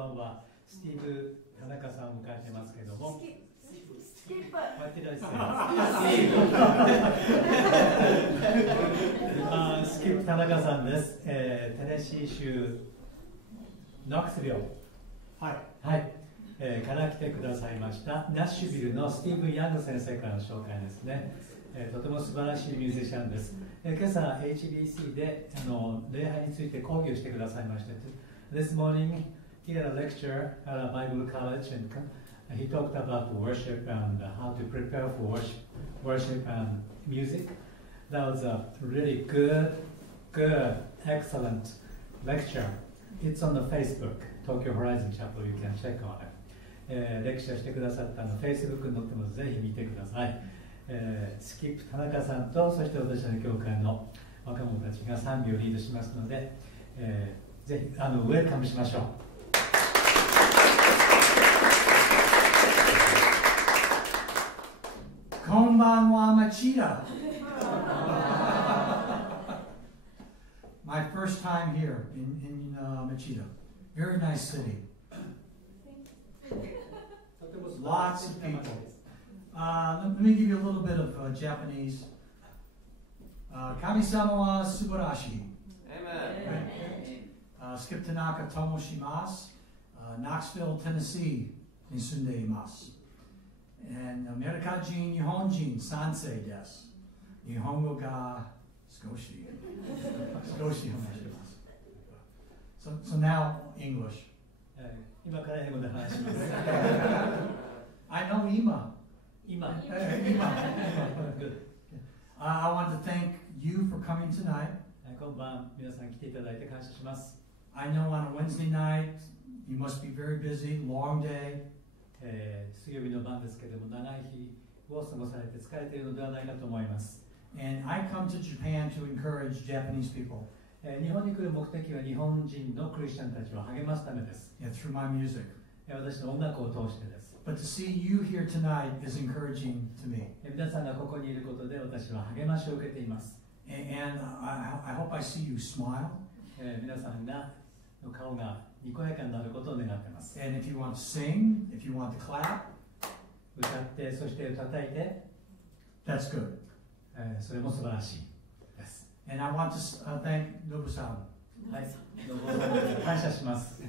晩はスティーブ・田中さんを迎えてますけども、スキップ。スキップ田中さんです。テネシー州ノックスビル、から来てくださいました。ナッシュビルのスティーブン・ヤング先生からの紹介ですね。とても素晴らしいミュージシャンです。今朝 HBC で礼拝について講義をしてくださいました。This morning he had a lecture at a Bible college and he talked about worship and how to prepare for worship and music. That was a really good, excellent lecture. It's on the Facebook, Tokyo Horizon Chapel. You can check on it. レクチャーしてくださったFacebook に載ってます。ぜひ見てください。スキップ田中さんと、そして私たちの教会の若者たちが賛美をリードしますので、ぜひウェルカムしましょう。こんばんは、Machida. My first time here in Machida. Very nice city. Lots of people. Let me give you a little bit of Japanese. Kami-sama wa subarashi. Amen. Skip Tanaka tomoshimasu. Knoxville, Tennessee ni sunde imasu. And Amerikajin, Nihonjin, sansei desu. Nihongo ga skoshi. Skoshi homeshimasu. So now English. I know Ima. I want to thank you for coming tonight. I know on a Wednesday night you must be very busy, long day. 水曜日の晩ですけれども、長い日を過ごされて疲れているのではないかと思います。And I come to Japan to encourage Japanese people. 日本に来る目的は日本人のクリスチャンたちを励ますためです。Through my music. 私の音楽を通してです。But to see you here tonight is encouraging to me. 皆さんがここにいることで私は励ましを受けています。And I hope I see you smile. 皆さんの顔がにこやかになることを願っています。And if you want to sing, if you want to clap, 歌ってそして叩いて、that's good. それも素晴らしいです。And I want to thank Nobu-san. はい、ノブさんに感謝します。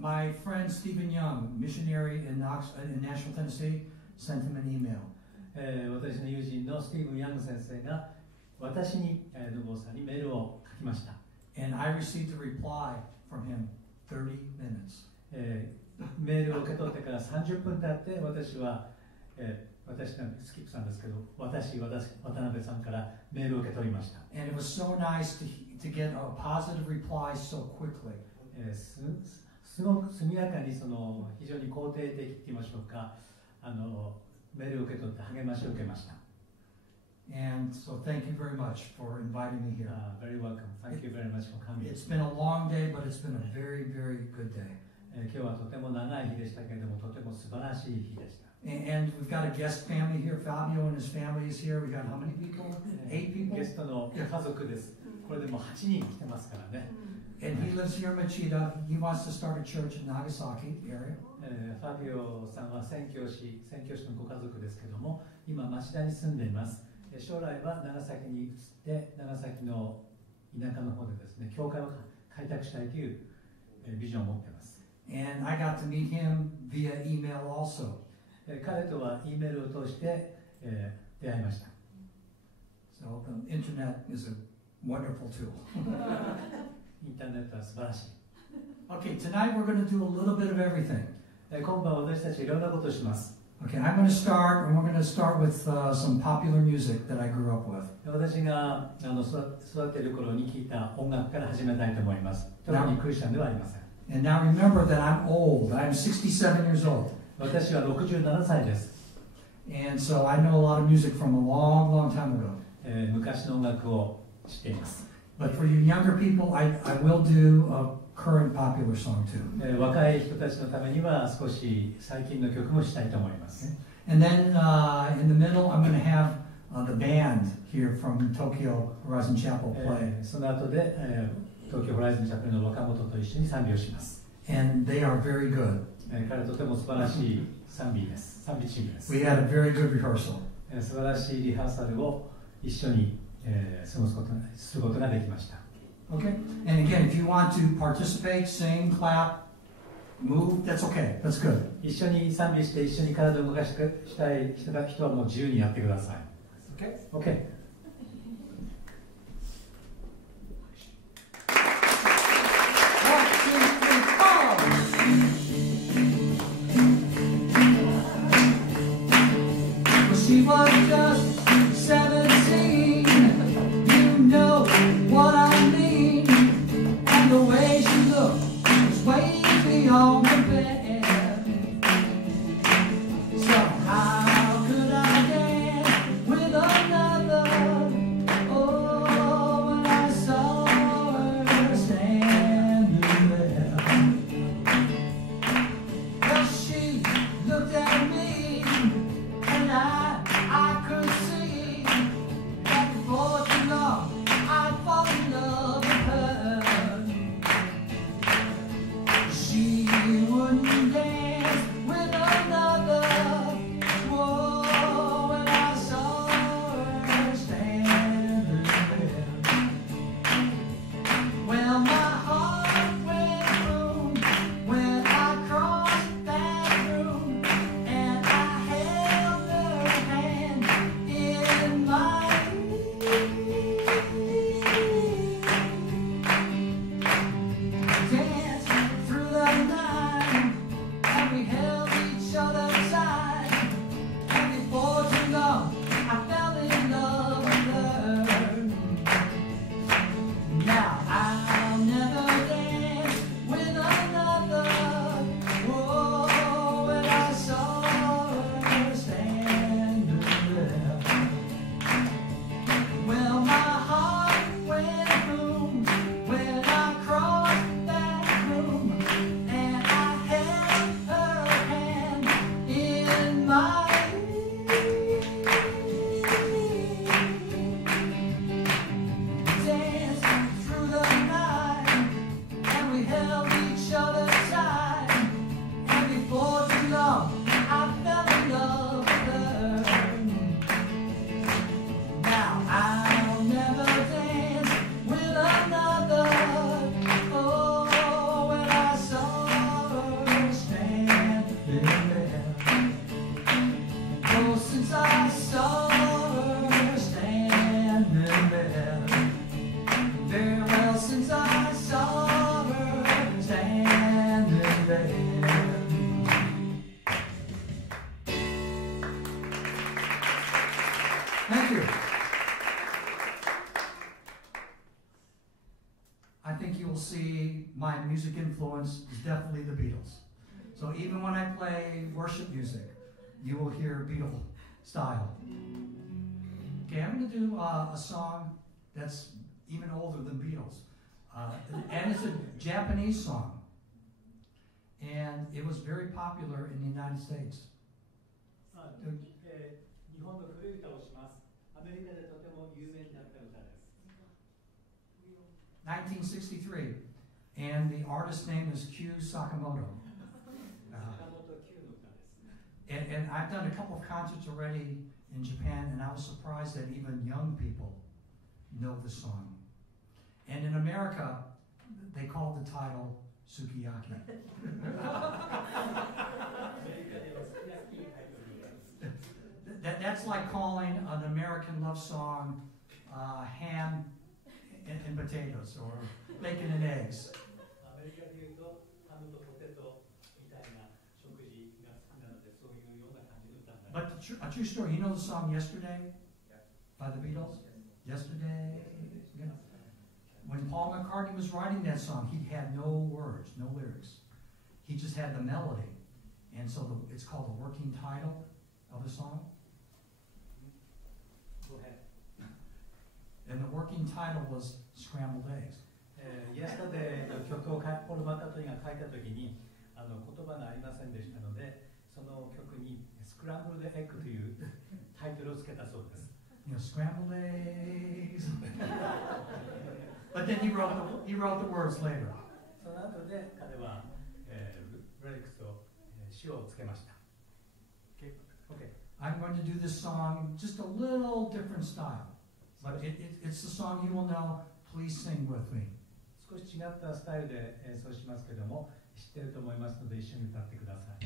My friend Stephen Young, missionary in Nashville, Tennessee, sent him an email. 私の友人のスティーブン・ヤング先生が私にノブさんにメールを書きました。And I received a reply from him 30 minutes. メールを受け取ってから30分経って私は、私のスキップさんですけど、渡辺さんからメールを受け取りました。And it was so nice to get a positive reply so quickly. すごく速やかに非常に肯定的って言いましょうか、メールを受け取って励ましを受けました。And so thank you very much for inviting me here. Very welcome. Thank you very much for coming. It's been a long day, but it's been a very, very good day. 今日はとても長い日でしたけれども、とても素晴らしい日でした。And we've got a guest family here. Fabio and his family is here. We got how many people? 8 people? ゲストの家族です。これでもう8人来てますからね。And he lives here in Machida. He wants to start a church in Nagasaki area. ファビオさんは宣教師のご家族ですけども、今町田に住んでいます。将来は長崎に移って長崎の田舎の方でですね、教会を開拓したいというビジョンを持っています。And I got to meet him via email also. 彼とは E メールを通して、出会いました。So the internet is a wonderful tool. インターネットは素晴らしい。Okay, tonight we're going to do a little bit of everything. 今晩私たちいろんなことをします。Okay, I'm going to start, and we're going to start with some popular music that I grew up with. 私が育てる頃に聴いた音楽から始めたいと思います。特にクリスチャンではありません。And now remember that I'm old. I'm 67 years old. 私は67歳です。And so I know a lot of music from a long, long time ago. 昔の音楽を知っています。But for you younger people, I will do a current popular song too. 若い人たちのためには少し最近の曲もしたいと思います。And then in the middle, I'm going to have the band here from Tokyo Horizon Chapel play. その後で、東京ホライズンチャペルの若本と一緒に賛美をします。And they are very good. 彼はとても素晴らしい賛美です。賛美チームです。We had a very good rehearsal. 素晴らしいリハーサルを一緒に、することができました。Okay? And again, if you want to participate, sing, clap, move, that's okay. That's good. 一緒に賛美して一緒に体を動かしたい人はもう自由にやってください。Okay? Okay. She was just 17, you know what I mean, and the way she looked was way beyond compare. So how could I dance with another? Oh, when I saw her standing there. Well, she looked at me, and I could see that before too long I'd fall in love with her. She wouldn't dance with another. Whoa, when I saw her standing there. Well, my heart went boom when I crossed that room, and I held her hand in mine. Danced through the night, and we held each other tight, and before too long I fell in love with her. Now I'll never dance with another. Whoa, when I saw her standing there. Well, my heart went boom when I crossed that room, and I held her hand in mine. Danced through the night, and we held each other tight, and before too long I fell in love with her. Now I'll never dance with another. Oh, when I saw her standing there. Oh, since I saw her standing there. Very well, since I saw her standing there. Thank you. I think you will see my music influence is definitely the Beatles. So even when I play worship music, you will hear Beatle style. Okay, I'm going to do a song that's even older than Beatles. And it's a Japanese song. And it was very popular in the United States. 日本の古い歌をします。アメリカでとても有名になった歌です。1963. And the artist's name is Q Sakamoto. And I've done a couple of concerts already in Japan, and I was surprised that even young people know the song. And in America, they call the title Sukiyaki. That's like calling an American love song ham and potatoes, or bacon and eggs. But a true story, you know the song Yesterday by the Beatles? Yesterday. Yeah. When Paul McCartney was writing that song, he had no words, no lyrics. He just had the melody. And so it's called the working title of the song. Go ahead. And the working title was Scrambled Eggs. Yesterday の曲をポール・マッカートニーが書いたときに言葉がありませんでしたので、その曲にスクランブルドエッグというタイトルをつけたそうです。You know, scrambled eggs. But then he wrote the words later. その後で彼は、ブレイクスを、詩をつけました。Okay. I'm going to do this song just a little different style, but it's the song you will know. Please sing with me. 少し違ったスタイルで演奏しますけども、知っていると思いますので一緒に歌ってください。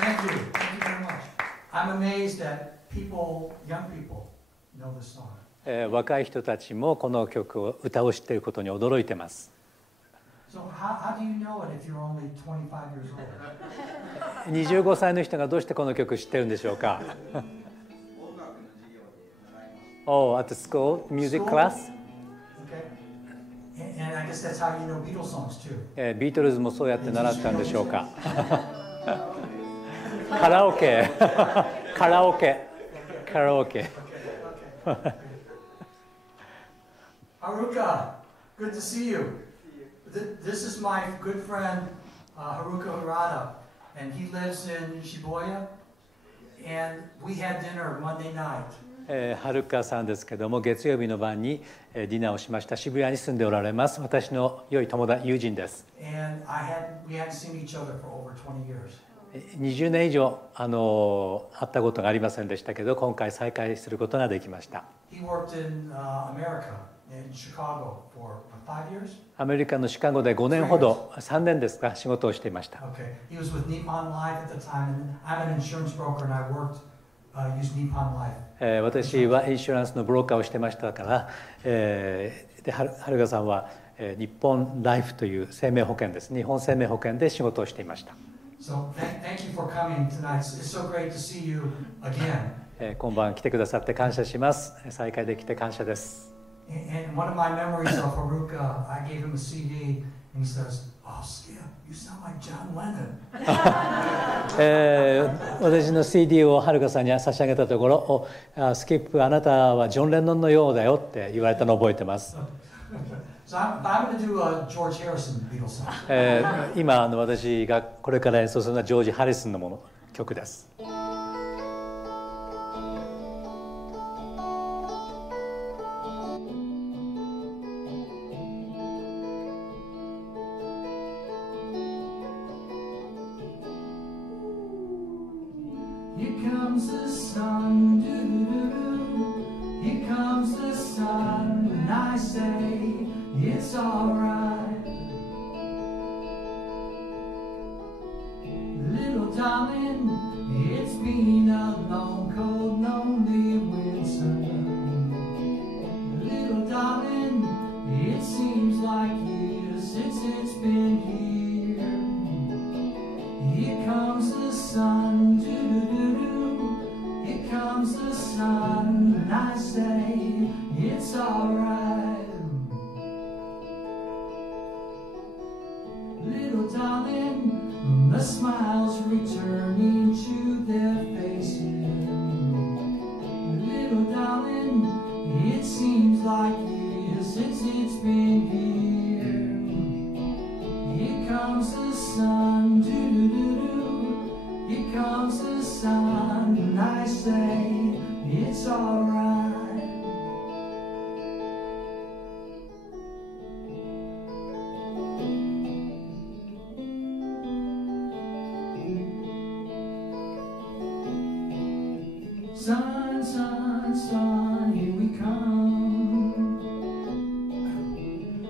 Thank you. Thank you very much. I'm amazed that people, young people, know this song. 若い人たちもこの曲を歌を知っていることに驚いてます。So how do you know it if you're only 25 years old? 25歳の人がどうしてこの曲知ってるんでしょうか。Oh, at the school music class? Okay. And I guess that's how you know Beatles songs too. ビートルズもそうやって習ったんでしょうか。カラオケ、カラオケ、カラオケ。Haruka, good to see you. This is my good friend Haruka Harada, and he lives in Shibuya. And we had dinner Monday night. はるかさんですけども、月曜日の晩にディナーをしました。渋谷に住んでおられます。私の良い友人です。20年以上会ったことがありませんでしたけど、今回再会することができました。アメリカのシカゴで5年ほど、3年ですか、仕事をしていました。私はインシュランスのブローカーをしてましたから、はるかさんは日本ライフという生命保険です。日本生命保険で仕事をしていました。今晩来てくださって感謝します。再会できて感謝です。And one of my memories of Haruka, I gave him a CD, and he says, "Oh, Skip, you sound like John Lennon." 私の CD をはるかさんに差し上げたところ、スキップ、あなたはジョン・レノンのようだよって言われたのを覚えてます。今私がこれから演奏するのはジョージ・ハリスンの曲です。Sun, sun, sun, here we come.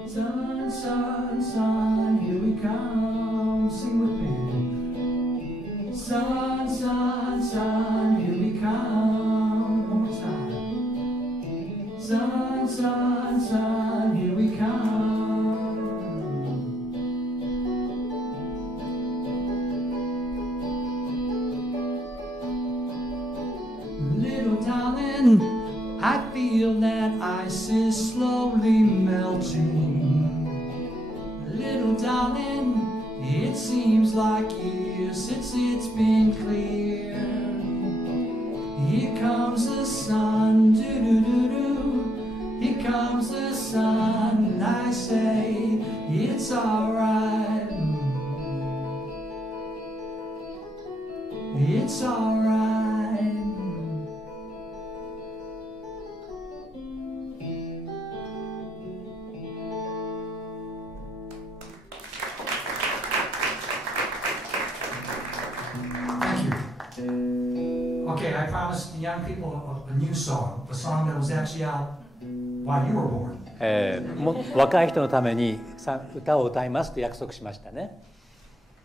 Sun, sun, sun, here we come. Sing with me. Sun, sun, sun, here we come. One more time. Sun, sun, sun, here we come. Darling, I feel that ice is slowly melting. Little darling, it seems like years since it's been clear. Here comes the sun, doo-doo-doo-doo. Here comes the sun, I say it's alright. It's alright. Okay, I promised the young people a new song, a song that was actually out while you were born. 若い人のために歌を歌いますと約束しましたね。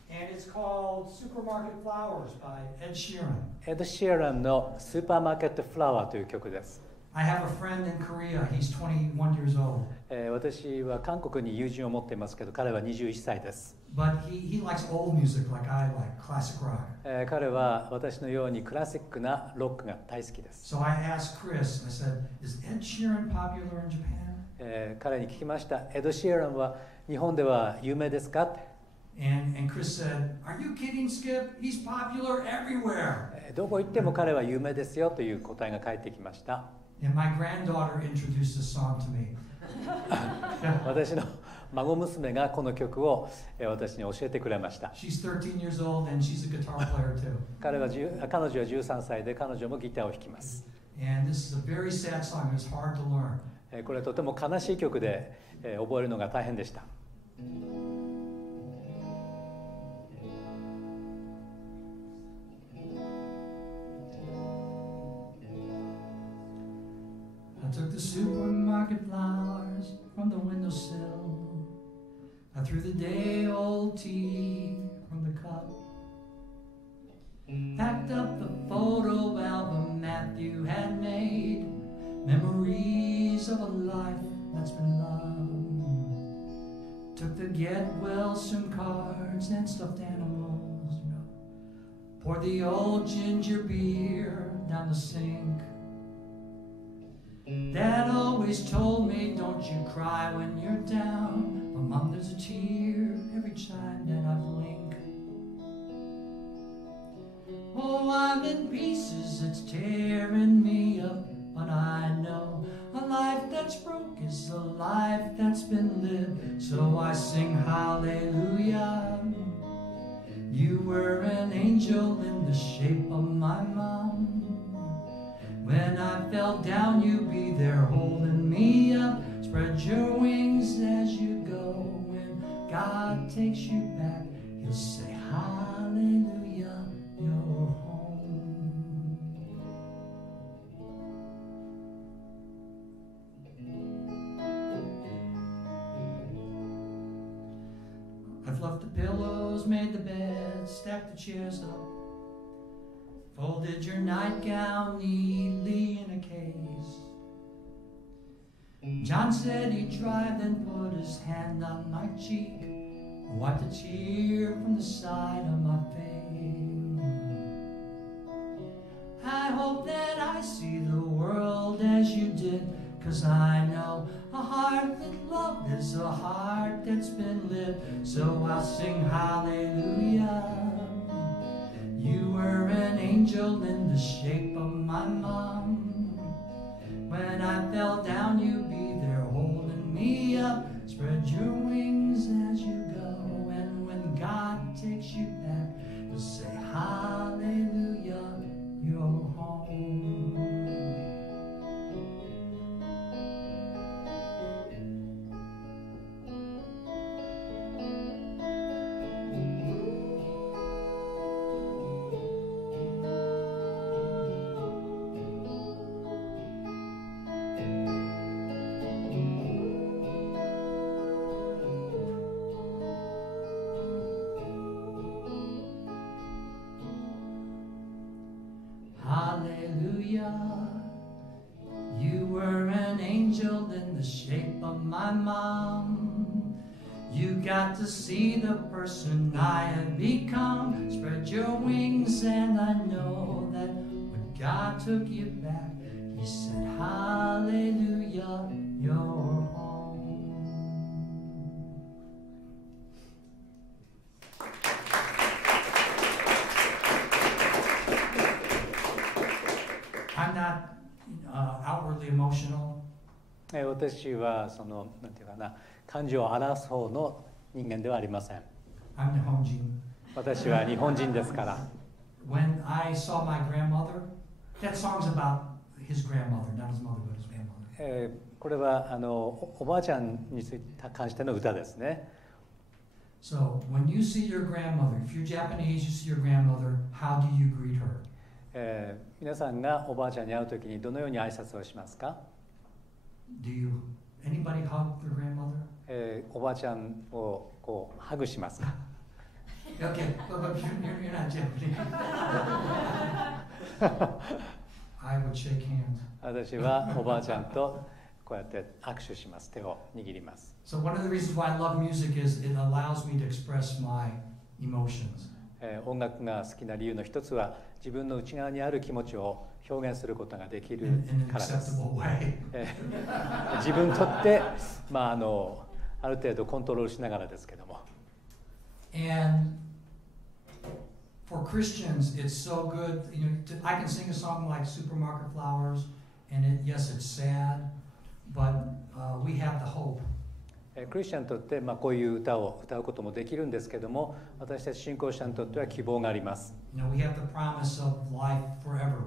And it's called Supermarket Flowers by Ed Sheeran. Ed Sheeran のスーパーマーケットフラワーという曲です。I have a friend in Korea. He's 21 years old. 私は韓国に友人を持っていますけど、彼は21歳です。But he likes old music like I like, classic rock. 彼は私のようにクラシックなロックが大好きです。So I asked Chris, I said, is Ed Sheeran popular in Japan? 彼に聞きました。エド・シーランは日本では有名ですか？ And Chris said, are you kidding, Skip? He's popular everywhere. どこ行っても彼は有名ですよという答えが返ってきました。And my granddaughter introduced this song to me. 私の孫娘がこの曲を私に教えてくれました。She's 13 years old and she's a guitar player too. 彼女は13歳で彼女もギターを弾きます。And this is a very sad song. It's hard to learn. これはとても悲しい曲で、覚えるのが大変でした。I took the supermarket flowers from the windowsill. I threw the day-old tea from the cup. Packed up the photo album Matthew had made. Memories of a life that's been loved. Took the get well soon cards and stuffed animals. Poured the old ginger beer down the sink. Dad always told me, don't you cry when you're down. But Mom, there's a tear every time that I blink. Oh, I'm in pieces, it's tearing me up. But I know a life that's broke is a life that's been lived. So I sing hallelujah. You were an angel in the shape of my mom. When I fell down, you be there holding me up. Spread your wings as you go. When God takes you back, He'll say hallelujah, you're home. I've left the pillows, made the bed, stacked the chairs up. Folded your nightgown neatly in a case. John said he'd try, then put his hand on my cheek, wiped a tear from the side of my face. I hope that I see the world as you did, 'cause I know a heart that loved is a heart that's been lived. So I'll sing hallelujah. You were an angel in the shape of my mom. When I fell down, you'd be there holding me up. Spread your wings as you go. And when God takes you back, you'll say hallelujah, you're home. You were an angel in the shape of my mom. You got to see the person I have become. Spread your wings and I know that when God took you back, He said, hallelujah, you're home. I'm not outwardly emotional. 私はそのなんていうかな、感情を表す方の人間ではありません。I'm 日本人。私は日本人ですから。When I saw my grandmother, that song's about his grandmother, not his mother, but his grandmother. これはおばあちゃんについて関しての歌ですね。So when you see your grandmother, if you're Japanese, you see your grandmother, how do you greet her? 皆さんがおばあちゃんに会うときにどのように挨拶をしますか？ Anybody hug their grandmother? おばあちゃんをこうハグしますか？ Okay, but you're not Japanese. I would shake hands. 私はおばあちゃんとこうやって握手します。手を握ります。So one of the reasons why I love music is it allows me to express my emotions. 音楽が好きな理由の一つは自分の内側にある気持ちを表現することができるからです。自分にとって、ある程度コントロールしながらですけども。And for Christians, it's so good. I can sing a song like "Supermarket Flowers," and yes, it's sad, but we have the hope. クリスチャンにとって、こういう歌を歌うこともできるんですけども、私たち信仰者にとっては希望があります。We have the promise of life forever.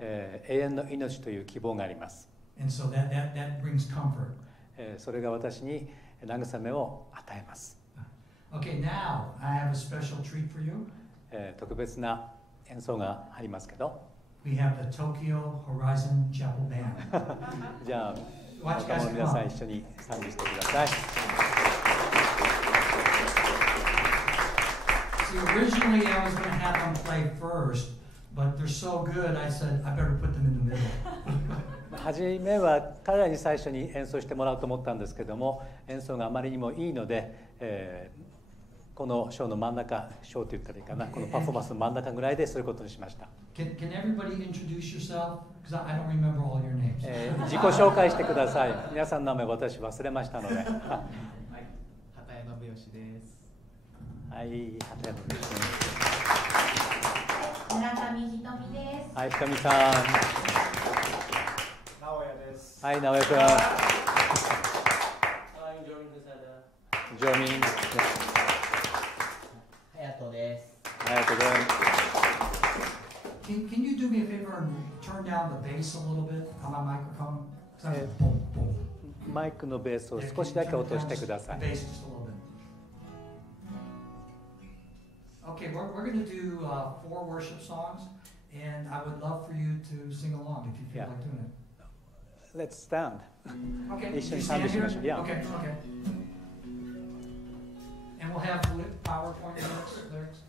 永遠の命という希望があります。And so that brings comfort. それが私に慰めを与えます。Okay, now I have a special treat for you. 特別な演奏がありますけど。We have the Tokyo Horizon Chapel Band. じゃあ、若者の皆さん一緒に賛美してください。See, originally I was going to have them play first, but they're so good, I said I better put them in the middle. 初めは彼らに最初に演奏してもらおうと思ったんですけども、演奏があまりにもいいので、このショーの真ん中、ショーと言ったらいいかな、このパフォーマンスの真ん中ぐらいですることにしました。Can everybody introduce yourself? Because I don't remember all your names. 自己紹介してください。皆さんの名前私忘れましたので。はい、畑谷信義です。はい、畑谷信義です。村上ひとみです。はい、ひとみさん。直哉です。はい、直哉君。ジョミン。隼人です。隼人君。Can you do me a favor and turn down the bass a little bit on my microphone? Boom, boom. マイクのベースを少しだけ落としてください。Bass just a little bit. Okay, we're going to do 4 worship songs, and I would love for you to sing along if you feel like doing it. Let's stand. Okay, 一緒に賛美しましょう。Yeah. Okay, okay. And we'll have PowerPoint lyrics.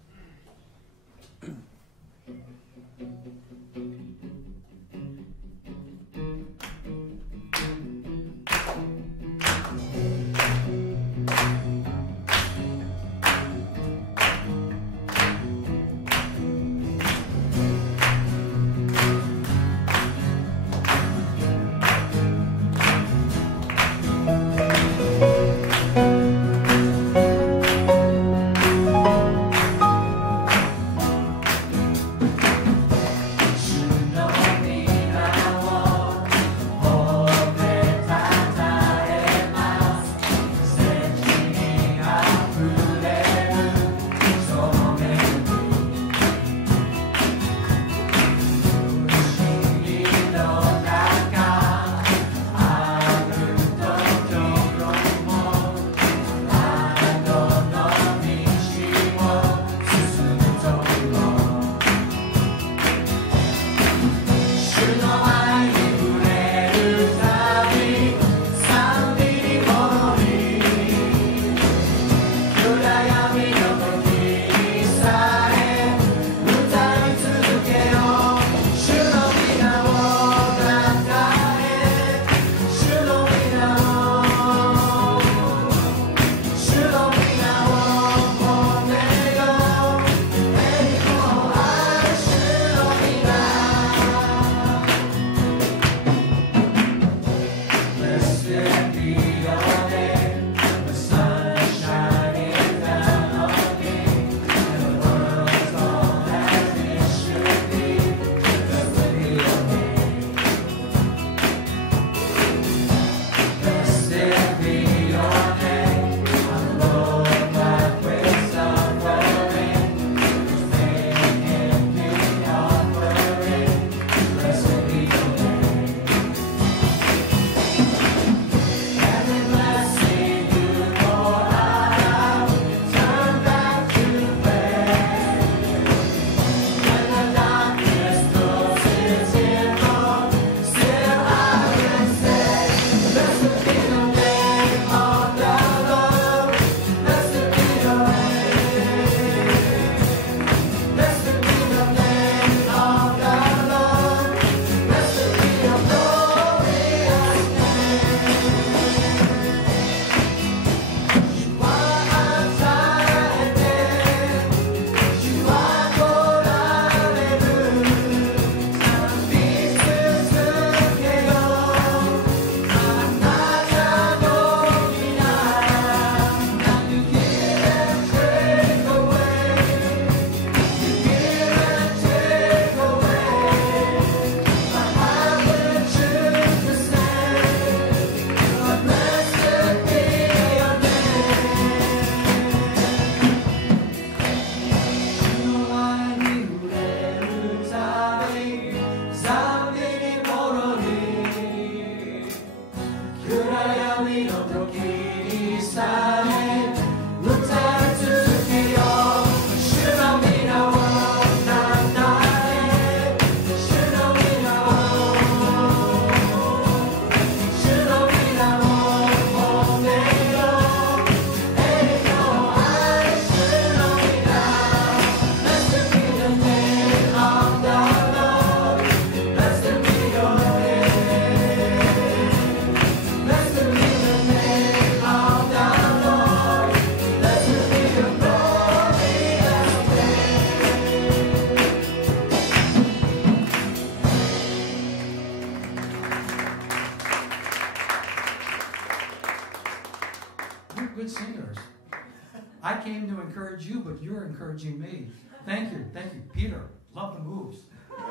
encourage you, but you're encouraging me. Thank you. Thank you. Peter, love the moves. All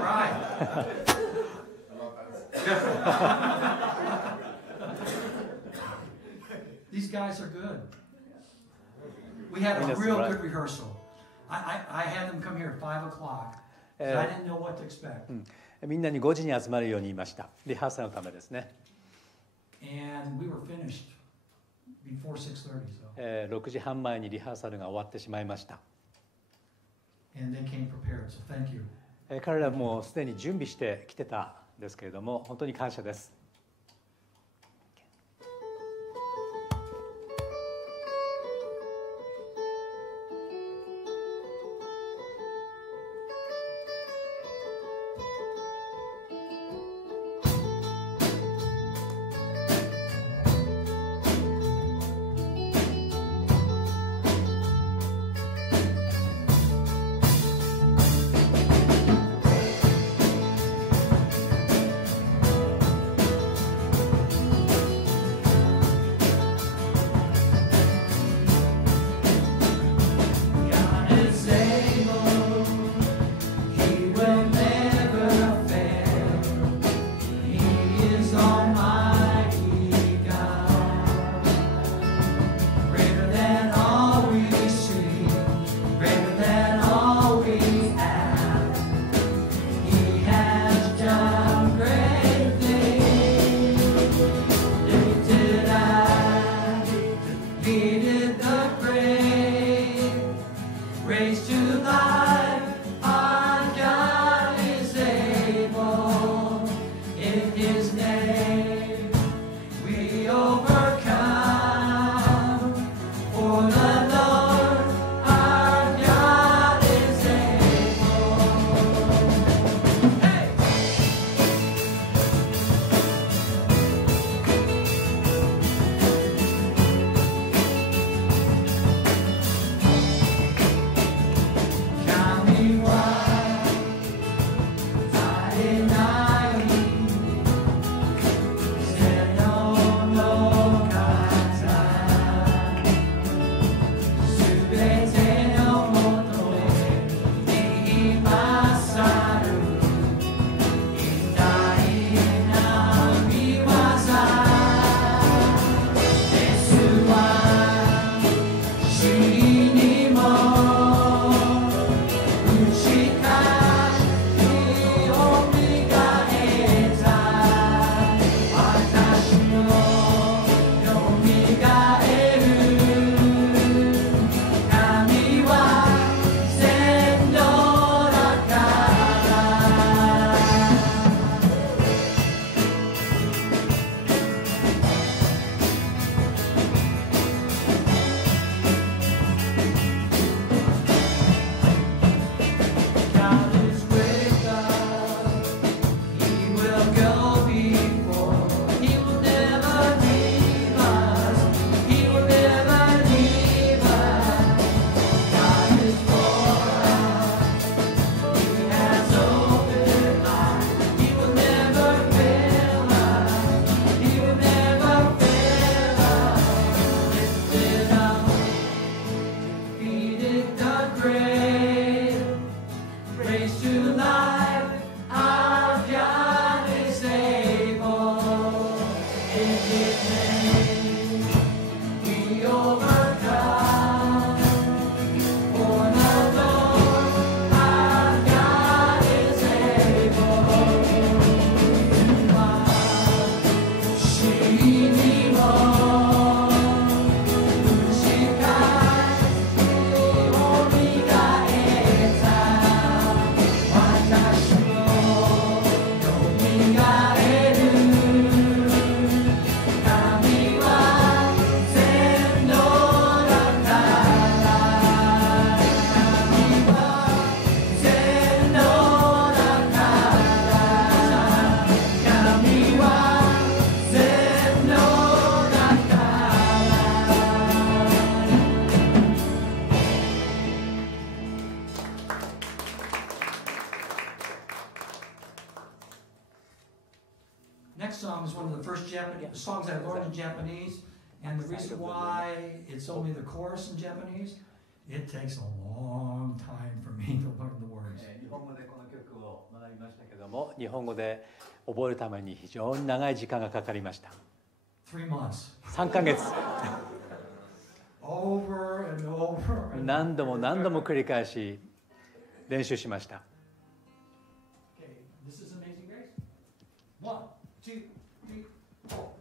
right. These guys are good. We had a real good rehearsal. I had them come here at 5 o'clock. I didn't know what to expect. みんなに5時に集まるように言いました。リハーサルのためですね。And we were finished before 6:30. So. 6時半前にリハーサルが終わってしまいました。And they came prepared, so thank you. 彼らもうすでに準備してきてたんですけれども、本当に感謝です。Next song is one of the first songs I learned in Japanese, And the reason why it's only the chorus in Japanese, it takes a long time for me to learn the words. 日本語でこの曲を学びましたけども、日本語で覚えるために非常に長い時間がかかりました。3 months. 3ヶ月。Over and over. 何度も何度も繰り返し練習しました。Okay, this is Amazing Grace. 1, 2, 3, 4.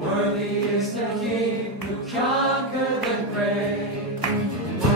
Worthy is the King who conquered the grave.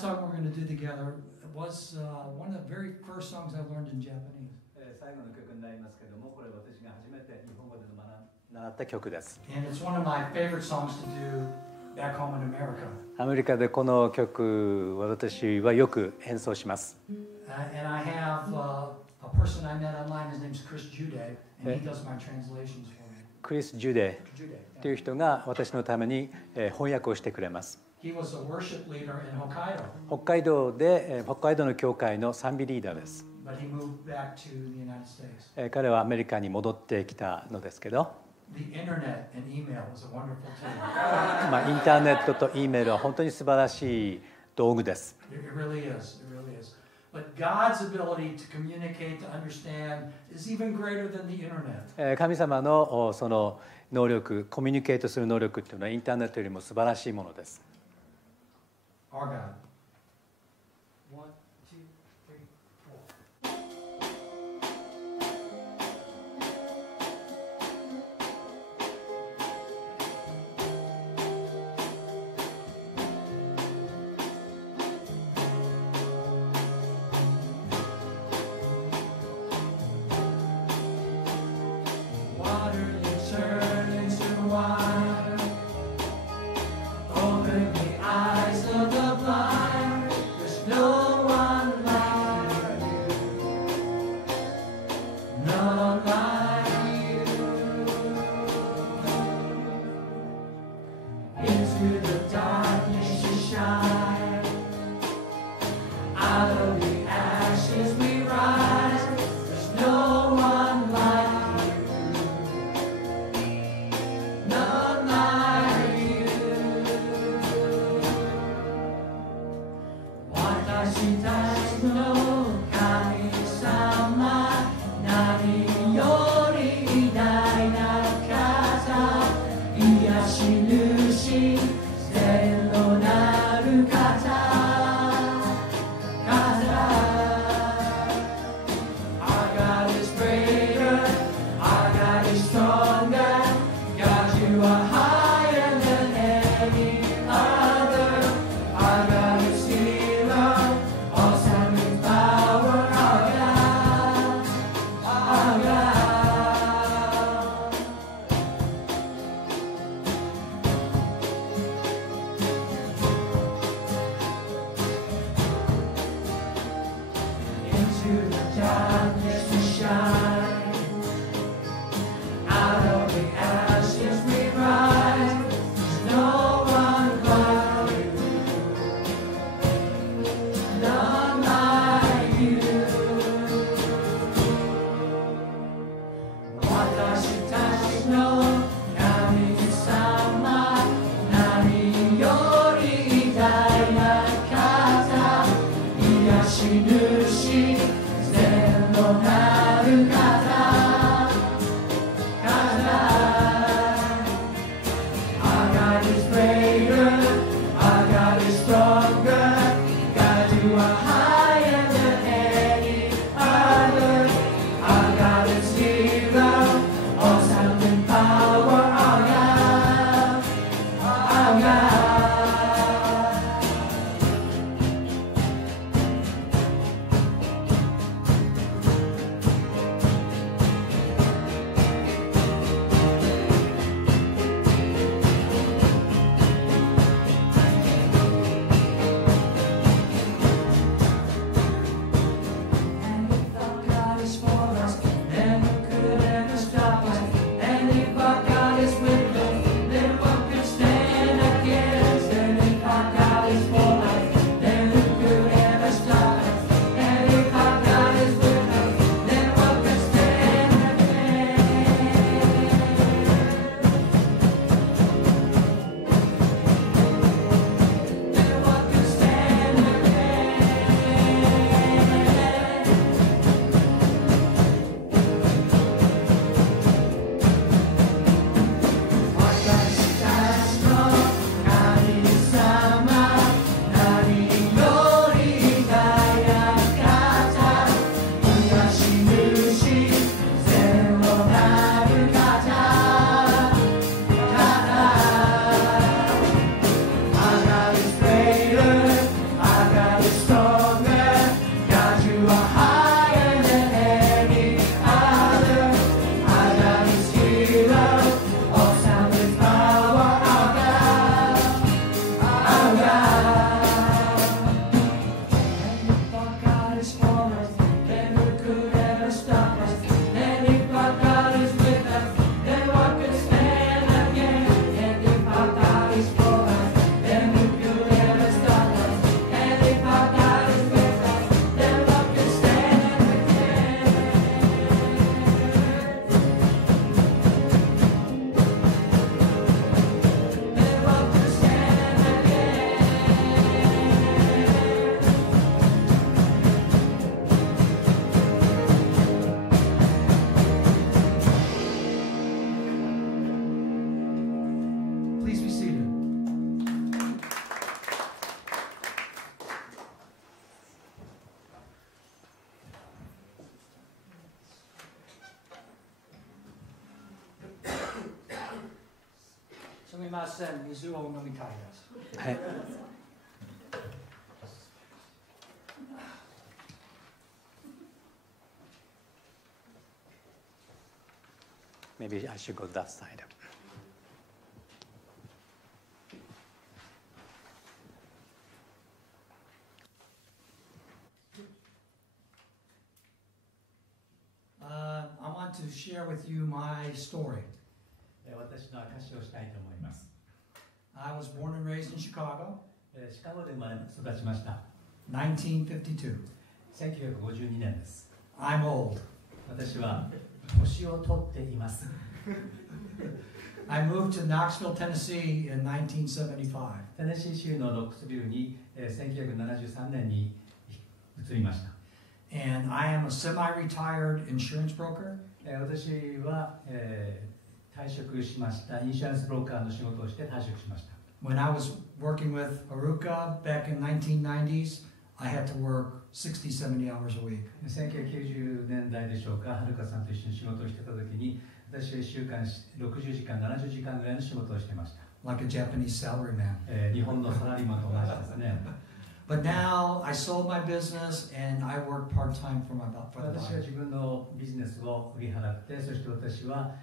last song we're going to do together was one of the very first songs I learned in Japanese. 最後の曲になりますけども、これ私が初めて日本語で習った曲です。And it's one of my favorite songs to do back home in America. アメリカでこの曲は私はよく演奏します。And I have a person I met online. His name's Chris Jude, and he does my translations for me. クリス・ジュデという人が私のために翻訳をしてくれます。He was a worship leader in Hokkaido. 北海道の教会の賛美リーダーです。But he moved back to the United States. 彼はアメリカに戻ってきたのですけど、The internet and email was a wonderful tool. インターネットと E メールは本当に素晴らしい道具です。It really is. It really is. But God's ability to communicate, to understand, is even greater than the internet. 神様のその能力、コミュニケートする能力というのはインターネットよりも素晴らしいものです。Our God. 主全のみません。水を飲みたいです。はい。Maybe I should go that side. I want to share with you my story. 私の証しをしたいと思います。I was born and raised in Chicago, シカゴで生まれ育ちました。1952. 1952年です。I'm old. 私は年を取っています。I moved to Knoxville, Tennessee in 1975. テネシー州のノックスビルに1973年に移りました。And I am a semi-retired insurance broker. 私は、退職しました。インシュランスブローカーの仕事をして退職しました。When I was working with Haruka back in 1990s, I had to work 60, 70 hours a week. 1990年代でしょうか、はるかさんと一緒に仕事をしてた時に、私は1週間60時間、70時間ぐらいの仕事をしてました。Like a Japanese salaryman. 日本のサラリーマンと同じですね。But now I sold my business and I work part-time for the 私は life. 自分のビジネスを売り払って、そして私は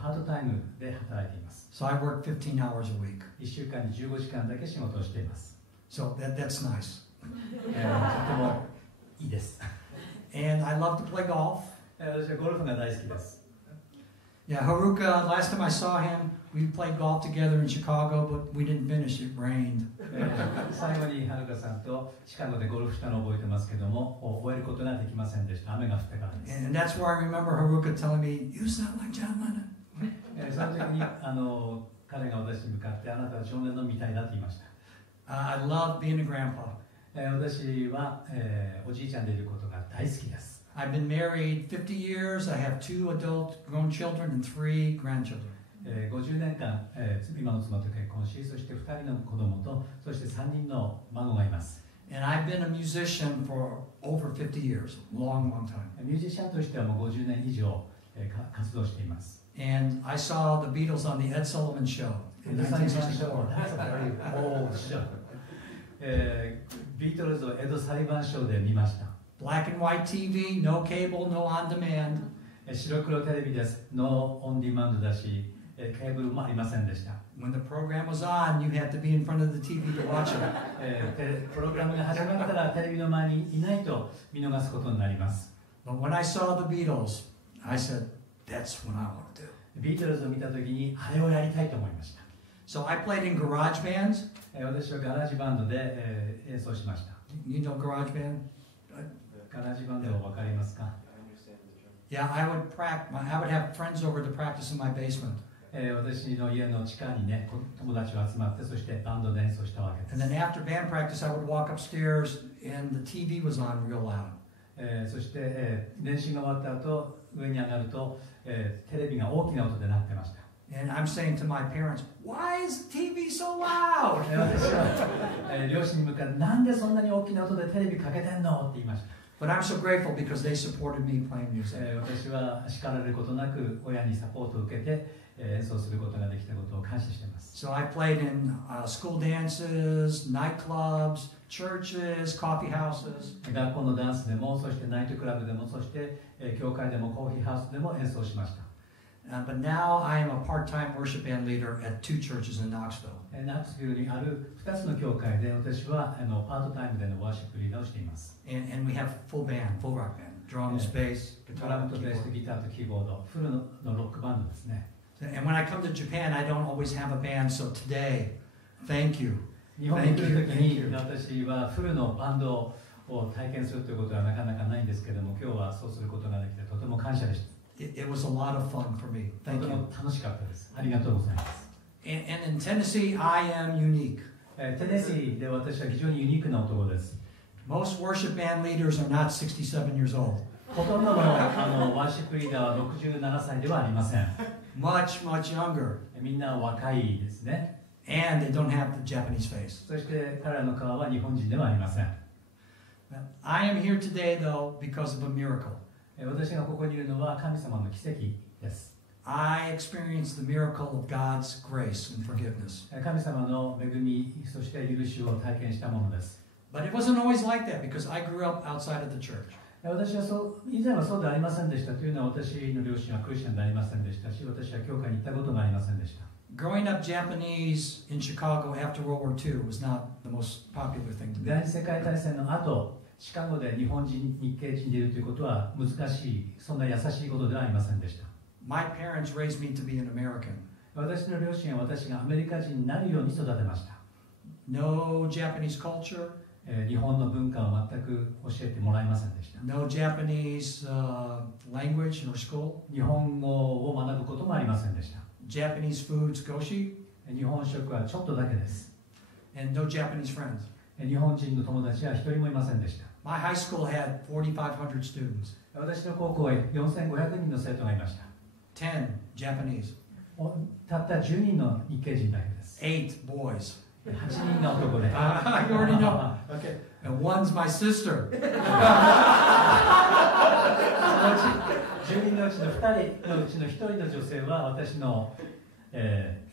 パートタイムで働いています。So I work 15 hours a week. 1週間に15時間だけ仕事をしています。So that's nice. とてもいいです。And I love to play golf. 私はゴルフが大好きです。Yeah, Haruka, last time I saw him, we played golf together in Chicago, but we didn't finish. It rained. 最後にはるかさんとシカゴでゴルフしたのを覚えてますけども、終えることができませんでした。雨が降ってからです。And that's where I remember Haruka telling me, "You sound like John Lennon." その時に彼が私に向かって、あなたは少年のみたいだと言いました。I love being a grandpa. 私は、おじいちゃんでいることが大好きです。I've been married 50 years. I have 2 adult grown children and 3 grandchildren. 50年間、今の妻と結婚し、そして2人の子供と、そして3人の孫がいます。And I've been a musician for over 50 years, long, long time. ミュージシャンとしてはもう50年以上、活動しています。And I saw the Beatles on the Ed Sullivan Show in 1964. ビートルズをエド・サリバンショーで見ました。Black and white TV, no cable, no on demand. 白黒テレビです。ノーオンディマンドだし、ケーブルもありませんでした。When the program was on, you had to be in front of the TV to watch it. プログラムが始まったらテレビの前にいないと見逃すことになります。But when I saw the Beatles, I said, that's what I want to do. ビートルズを見たときにあれをやりたいと思いました。So I played in garage bands. 私はガラージバンドで、演奏しました。You know garage band? ガラージバンドは分かりますか？ Yeah, I would have friends over to practice in my basement. 私の家の地下にね、友達が集まって、そしてバンドで演奏したわけです。And then after band practice, I would walk upstairs and the TV was on real loud. そして、練習が終わった後、上に上がると、テレビが大きな音で鳴ってました。And I'm saying to my parents, why is TV so loud? 私は、両親に向かって、なんでそんなに大きな音でテレビかけてんのって言いました。But I'm so grateful because they supported me playing music. 私は叱られることなく親にサポートを受けて演奏することができたことを感謝しています。So I played in school dances, nightclubs, churches, coffee houses. 学校のダンスでも、そしてナイトクラブでも、そして教会でもコーヒーハウスでも演奏しました。But now I am a part-time worship band leader at 2 churches in Knoxville. ナックスビルにある2つの教会で私はパートタイムでのワーシップリーダーをしています。And we have full band, full rock band, drums, bass, ドラ guitar, ムとベースと keyboard. ギターとキーボード、フルのロックバンドですね。And when I come to Japan, I don't always have a band, so today, thank you. 日本に来るときに私はフルのバンドを体験するということはなかなかないんですけども、今日はそうすることができてとても感謝でした。It was a lot of fun for me. と Thank て you. も楽しかったです。ありがとうございます。And in Tennessee, I am unique. テネシーで私は非常にユニークな男です。Most worship band leaders are not 67 years old. ほとんどのワーシップリーダーは67歳ではありません。Much, much younger. みんな若いですね。And they don't have the Japanese face. そして彼らの顔は日本人ではありません。I am here today, though, because of a miracle. 私がここにいるのは神様の奇跡です。I experienced the miracle of God's grace and forgiveness. 神様の恵み、そして許しを体験したものです。But it wasn't always like that because I grew up outside of the church. 私は以前はそうではありませんでしたというのは、私の両親はクリスチャンでありませんでしたし、私は教会に行ったことがありませんでした。Growing up Japanese in Chicago after World War II was not the most popular thing to 第 me. 二次世界大戦の後、シカゴで日本人、日系人でいるということは難しい、そんな優しいことではありませんでした。My parents raised me to be an American. 私の両親は私がアメリカ人になるように育てました。No Japanese culture, 日本の文化を全く教えてもらえませんでした。 no Japanese language or school. 日本語を学ぶこともありませんでした。 Japanese food's goshi, 日本食はちょっとだけです。 and no Japanese friends. 日本人の友達は一人もいませんでした。 My high school had 4,500 students, 私の高校は4500人の生徒がいました。 10 Japanese, たった10人の日系人だけです。 8 boys. 8人の男で。You already know. Okay. And one's my sister. 10人のうちの2人のうちの1人の女性は私の、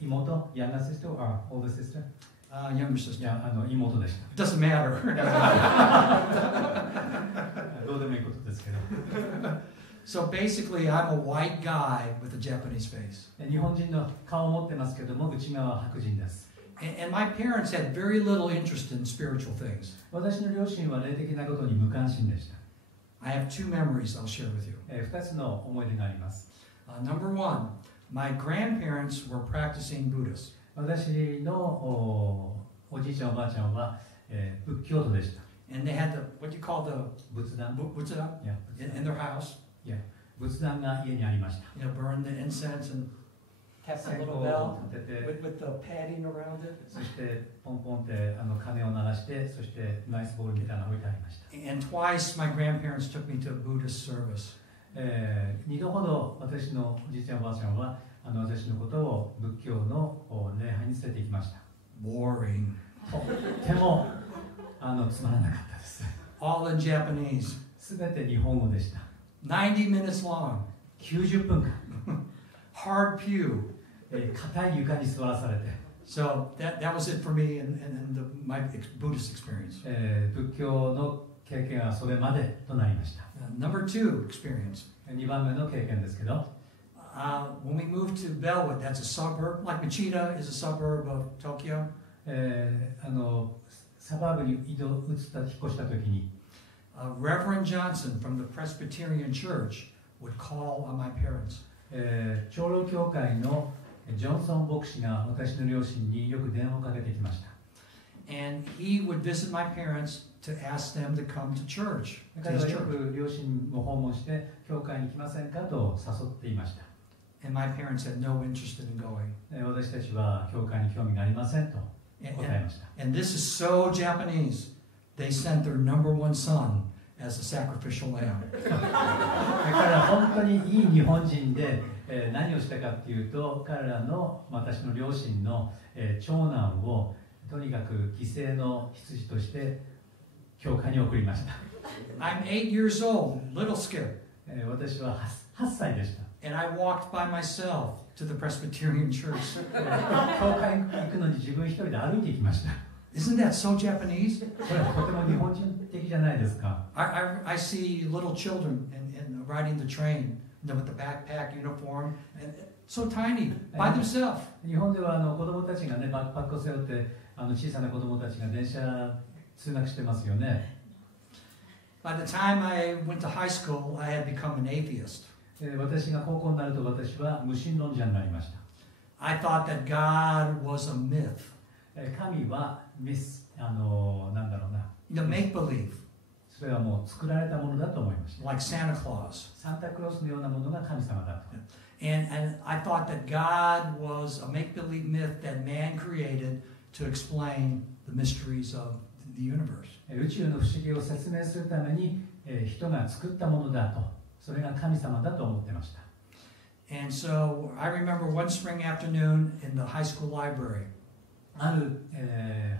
妹、ヤンガーシスター、オールドシスター、Younger sister. いや妹でした。 Doesn't matter. どうでもいいことですけど。So basically, I'm a white guy with a Japanese face. 日本人の顔を持ってますけども、内側は白人です。And my parents had very little interest in spiritual things. 私の両親は霊的なことに無関心でした。I have two memories I'll share with you. 2つの思い出があります。Number one, my grandparents were practicing Buddhists. 私のおじいちゃんおばあちゃんは、仏教徒でした。 And they had what you call the 仏壇 butsuda いや in their house. 仏壇が家にありました。 Burn the incense and tap the 線香 little を bell 立てて、 with the padding around it. そしてポンポンって鐘を鳴らして、そしてナイスボールみたいなのを置いてありました。 And twice my grandparents took me to a Buddhist service. 2度ほど私のおじいちゃんおばあちゃんは私のことを仏教の礼拝に連れて行きました。 Boring. とってもつまらなかったです。 All in Japanese. すべて日本語でした。90 minutes long. 90分間、Hard pew. 硬い床に座らされて、So that was it for me and my Buddhist experience. 仏教の経験はそれまでとなりました。Number two experience. 2番目の経験ですけど、When we moved to Bellwood, that's a suburb, like Machida is a suburb of Tokyo. サバーブに引っ越した時に、Reverend Johnson from the Presbyterian Church would call on my parents. 長老教会のジョンソン牧師が私の両親によく電話をかけてきました。And he would visit my parents to ask them to come to church. 彼はよく両親を訪問して教会に来ませんかと誘っていました。 And my parents had no interest in going. 私たちは教会に興味がありませんと答えました。 And this is so Japanese. They sent their number one son as a sacrificial lamb. 彼ら本当にいい日本人で、何をしたかっていうと、彼らの私の両親の、長男をとにかく犠牲の羊として教会に送りました。 I'm 8 years old, little Skip. 私は 8歳でした。 And I walked by myself to the Presbyterian Church. 教会に行くのに自分一人で歩いて行きました。 Isn't that so Japanese? これはとても日本人的じゃないですか。 I see little children and riding the train with the backpack uniform, and so tiny, by themselves. 日本では子供たちがね、バックパックを背負って小さな子供たちが電車通学してますよね。 By the time I went to high school, I had become an atheist. 私が高校になると私は無神論者になりました。 I thought that God was a myth. 神はミス、なんだろうな。make believe. それはもう作られたものだと思いました。 Like Santa Claus. サンタクロースのようなものが神様だと。And I thought that God was a make-believe myth that man created to explain the mysteries of the universe. 宇宙の不思議を説明するために人が作ったものだと。それが神様だと思ってました。 And so I remember one spring afternoon in the high school library. ある、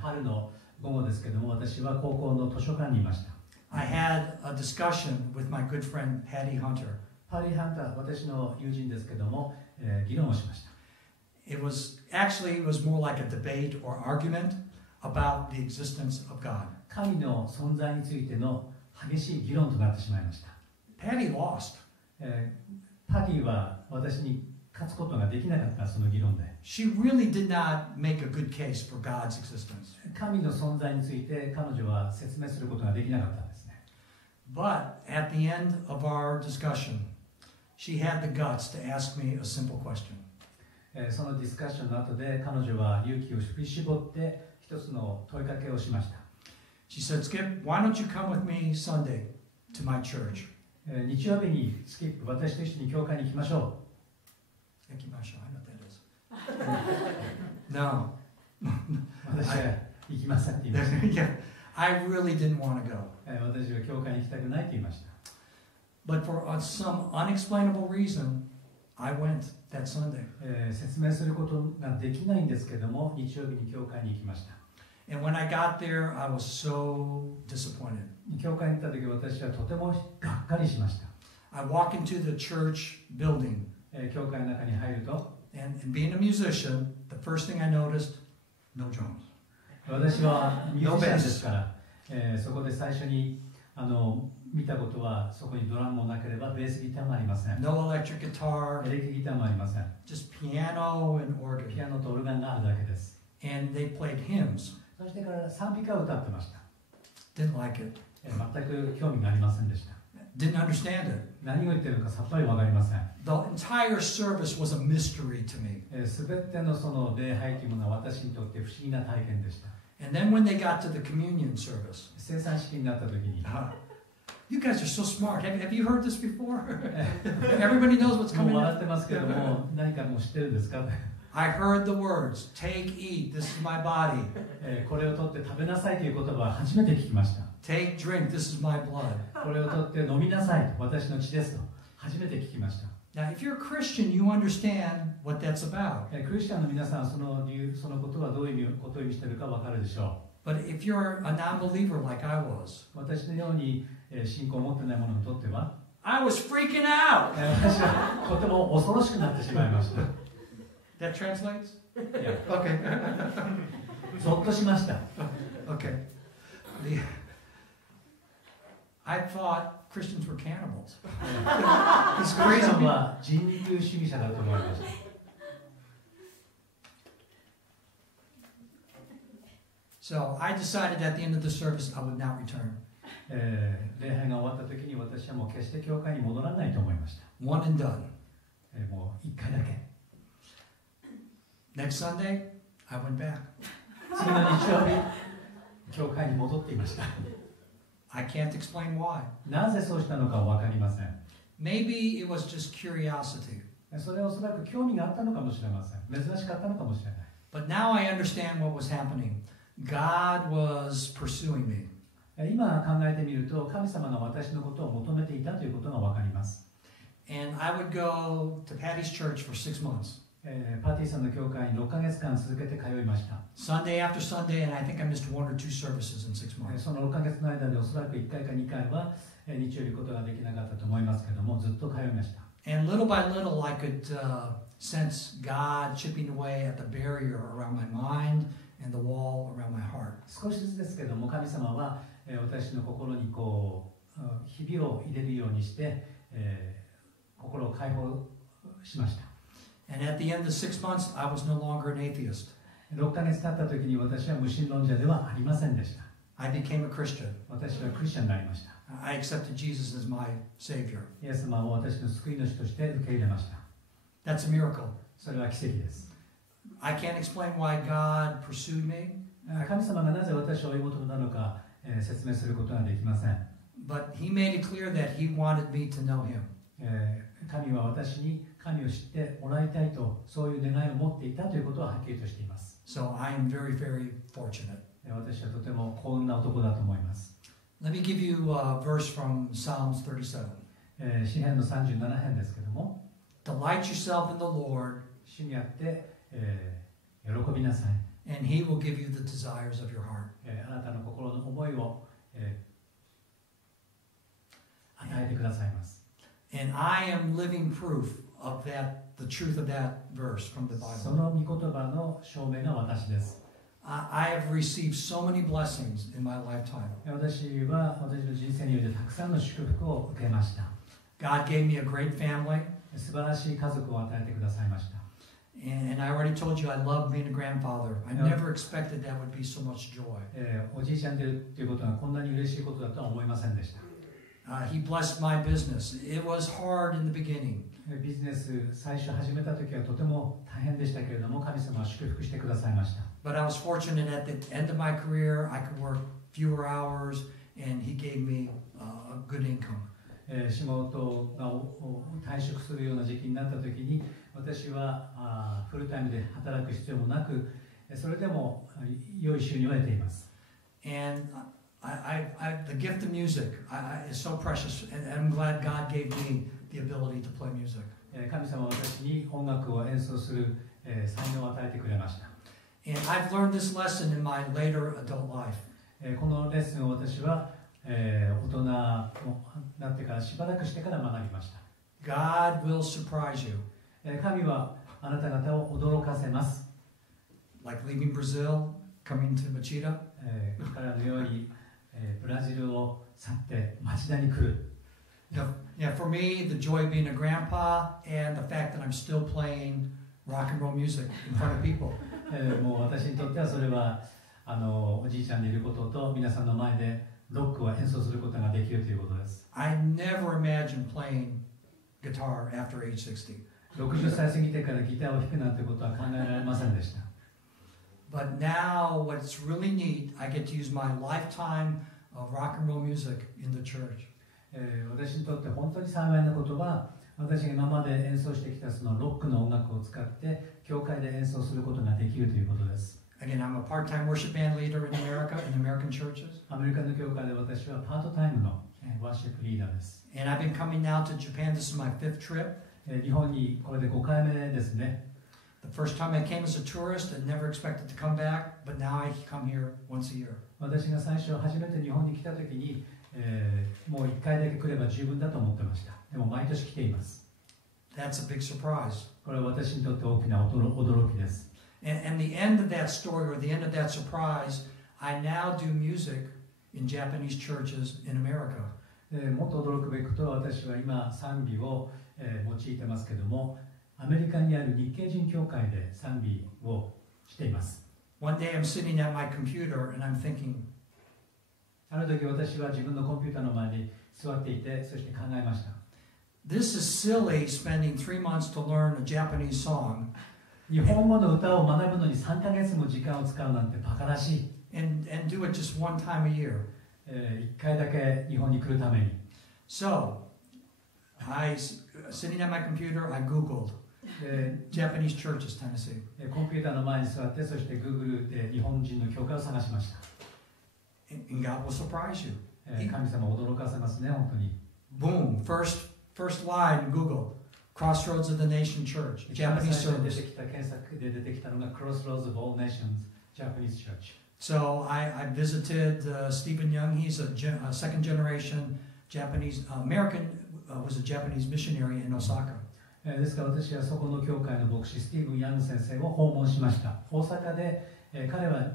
春の午後ですけども、私は高校の図書館にいました。 I had a discussion with my good friend Patty Hunter. パリー・ハンター、私の友人ですけども、議論をしました。It was more like a debate or argument about the existence of God. 神の存在についての激しい議論となってしまいました。Patty lost. パティは私に勝つことができなかった、その議論で。She really did not make a good case for God's existence. 神の存在について彼女は説明することができなかったんですね。But at the end of our discussion, she had the guts to ask me a simple question. そのディスカッションの後で彼女は勇気を振り絞って一つの問いかけをしました。She said, Skip, why don't you come with me Sunday to my church? 日曜日にスキップ、私と一緒に教会に行きましょう。行きましょう。I know what that is. No. 私は行きませんって言いました。Yeah, I really didn't want to go. 私は教会に行きたくないと言いました。But for some unexplainable reason, I went that Sunday. 説明することができないんですけども、日曜日に教会に行きました。And when I got there, I was so disappointed. 教会に行った時、私はとてもがっかりしました。I walk into the church building. 教会の中に入ると、And being a musician, the first thing I noticed, no drums. 私はミュージシャンですから、そこで最初に見たことは、そこにドラムもなければベースギターもありません。No electric guitar. エレキギターもありません。Just piano and organ. ピアノとオルガンがあるだけです。And they played hymns. そしてから賛美歌を歌ってました。Didn't like it. 全く興味がありませんでした。Didn't understand it. 何を言ってるのかさっぱりわかりません。The entire service was a mystery to me. すべてのその礼拝というものは私にとって不思議な体験でした。And then when they got to the communion service, 聖餐式になった時に、you guys are so smart. Have you heard this before? Everybody knows what's もう coming 笑っ up. てますけども、何かもう知ってるんですか？I heard the words, take, eat, this is my body. これを取って食べなさいという言葉は初めて聞きました。Take, drink, this is my blood. これを取って飲みなさいと、私の血ですと初めて聞きました。Now, if you're a Christian, you understand what that's about. クリスチャンの皆さん、そのことはどういうことを意味しているかわかるでしょう。But if you're a non-believer like I was, 私のように信仰を持っていない者にとっては、I was freaking out. 私はとても恐ろしくなってしまいました。That translates? いや、 Okay. ゾッとしました。Okay. I thought Christians were cannibals. クリスチャンは人肉主義者だと思いました。So I decided at the end of the service I would not return. 礼拝が終わった時に私はもう決して教会に戻らないと思いました。One and done. もう一回だけ。Next Sunday, I went back. 次の日曜日、教会に戻っていました。I can't explain why. なぜそうしたのかは分かりません。Maybe it was just curiosity. それはおそらく興味があったのかもしれません。珍しかったのかもしれない。But now I understand what was happening. God was pursuing me. 今考えてみると、神様が私のことを求めていたということが分かります。And I would go to Patty's church for 6 months. パティさんの教会に6ヶ月間続けて通いました。Sunday after Sunday, and I think I missed 1 or 2 services in 6 months. その6ヶ月の間でおそらく1回か2回は日曜日行くことができなかったと思いますけども、ずっと通いました。And little by little, I could sense God chipping away at the barrier around my mind and the wall around my heart. 少しずつですけども、神様は私の心にこうひびを入れるようにして、心を解放しました。And at the end of 6 months, I was no longer an atheist. 6ヶ月経った時に私は無神論者ではありませんでした。I became a Christian. 私はクリスチャンになりました。I accepted Jesus as my Savior. イエス様を私の救い主として受け入れました。That's a miracle. それは奇跡です。I can't explain why God pursued me. 神様がなぜ私を追い求めたのか、説明することができません。But He made it clear that He wanted me to know Him. 神は私に神を知ってもらいたいと、そういう願いを持っていたということははっきりとしています。So I am very, very fortunate. 私はとても幸運な男だと思います。Let me give you a verse from Psalms 37. 詩編の37編ですけども、Delight yourself in the Lord, 主にあって、喜びなさい。and He will give you the desires of your heart. あなたの心の思いを、与えてくださいます。And I am living proof of the truth of that verse from the そ Bible. の御言葉の証明が私です。I have received so many blessings in my lifetime. 私は私の人生においてたくさんの祝福を受けました。God gave me a great family. 素晴らしい家族を与えてくださいました。And I already told you I love being a grandfather. I never expected that would be so much joy. おじいちゃんでいるということがこんなに嬉しいことだとは思いませんでした。He blessed my business. It was hard in the beginning. ビジネス最初始めた時はとても大変でしたけれども、神様は祝福してくださいました。But I was fortunate at the end of my career, I could work fewer hours, and He gave me a good income. 仕事が退職するような時期になった時に、私はフルタイムで働く必要もなく、それでも良い収入を得ています。And the gift of music is so precious, and I'm glad God gave me the ability to play music. 神様は私に音楽を演奏する才能を与えてくれました。And I've learned this lesson in my later adult life. このレッスンを私は大人になってからしばらくしてから学びました。God will surprise you. 神はあなた方を驚かせます。Like leaving Brazil, coming to Machida. 彼らのようにブラジルを去って町田に来る。Yeah, for me, the joy of being a grandpa and the fact that I'm still playing rock and roll music in front of people. もう私にとってはそれはおじいちゃんでいることと皆さんの前でロックを演奏することができるということです。I never imagined playing guitar after age 60. 60歳過ぎてからギターを弾くなんてことは考えられませんでした。But now, what's really neat, I get to use my lifetime of rock and roll music in the church. 私にとって本当に幸いなことは、私が今まで演奏してきたそのロックの音楽を使って教会で演奏することができるということです。Again, I'm a part-time worship band leader in America, in American churches. アメリカの教会で私はパートタイムのワーシップリーダーです。And I've been coming now to Japan. This is my 5th trip. 日本にこれで5回目ですね。The first time I came as a tourist, I never expected to come back, but now I come here once a year. 私が最初初めて日本に来た時に、もう1回だけ来れば十分だと思ってました。でも毎年来ています。That's a big surprise. これは私にとって大きな驚きです。And the end of that story, or the end of that surprise, I now do music in Japanese churches in America. もっと驚くべきことは私は今賛美を、用いてますけども、アメリカにある日系人教会で賛美をしています。One day I'm sitting at my computer and I'm thinking, ある時私は自分のコンピューターの前に座っていて、そして考えました。This is silly spending 3 months to learn a Japanese song. 日本語の歌を学ぶのに3ヶ月も時間を使うなんてバカらしい。And do it just one time a year. 1回だけ日本に来るために。So, sitting at my computer, I Googled Japanese churches, Tennessee. コンピューターの前に座って、そして Google で日本人の教会を探しました。And God will surprise you. 神様を驚かせますね、本当に。Boom, first line, Google, Crossroads of the Nation Church, Japanese service. 検索で出てきたのが Crossroads of All Nations, Japanese Church. So I visited Stephen Young. He's a second generation Japanese American. Was a Japanese missionary in Osaka. ですから私はそこの教会の牧師スティーブン・ヤング先生を訪問しました。大阪で、彼は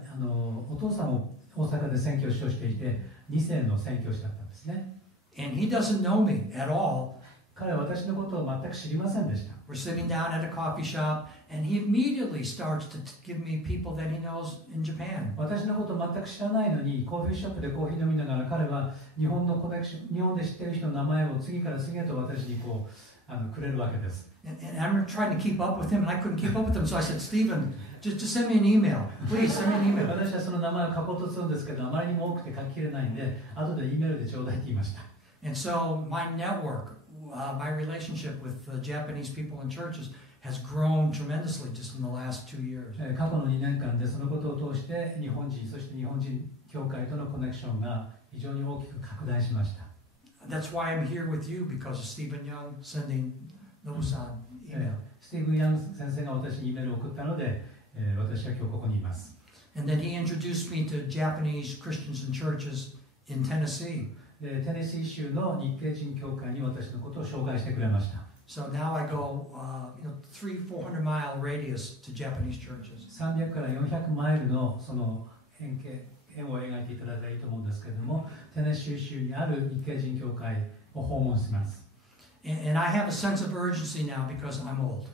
お父さんも大阪で宣教師をしていて2世の宣教師だったんですね。And he doesn't know me at all. 彼は私のことを全く知りませんでした。We're sitting down at a coffee shop, and he immediately starts to give me people that he knows in Japan. 私のことを全く知らないのに、コーヒーショップでコーヒー飲みながら彼は日本のコネクション、日本で知っている人の名前を次から次へと私にくれるわけです。And I'm trying to keep up with him, and I couldn't keep up with him, so I said, Stephen, just send me an email. Please send me an email. 私はその名前を書こうとするんですけど、あまりにも多くて書ききれないんで、後で E メールでちょうだいって言いました。And so my network, my relationship with Japanese people in churches has grown tremendously just in the last 2 years. 過去の2年間でそのことを通して日本人、そして日本人教会とのコネクションが非常に大きく拡大しました。That's why I'm here with you, because of Stephen Young sending Nobu-san email. スティーブン・ヤング先生が私に E メールを送ったので、私は今日ここにいます。And then he introduced me to Japanese Christians and churches in Tennessee. でテネシー州の日系人教会に私のことを紹介してくれました。So now I go, 300-400 mile radius to Japanese churches. 300から400マイルのその円を描いていただいたらいいと思うんですけれども、テネシー州にある日系人教会を訪問します。And I have a sense of urgency now because I'm old.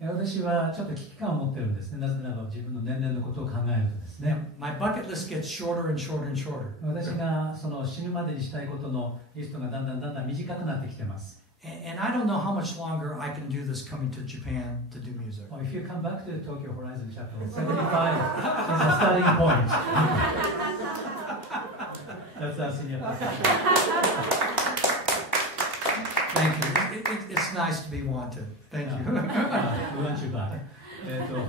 私はちょっと危機感を持ってるんですね。なぜならば自分の年齢のことを考えるとですね。My bucket list gets shorter and shorter and shorter. 私がその死ぬまでにしたいことのリストがだんだん短くなってきてます。And I don't know how much longer I can do this coming to Japan to do music. Well, if you come back to the Tokyo Horizon Chapel, 75 is a starting point. That's our senior pastor. Thank you. It's nice to be wanted. Thank you. We want you back.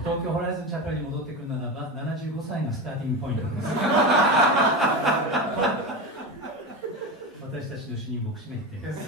東京ホライズンチャペルに戻ってくるならば75歳がスターティングポイントです。私たちの主任牧師が言っています。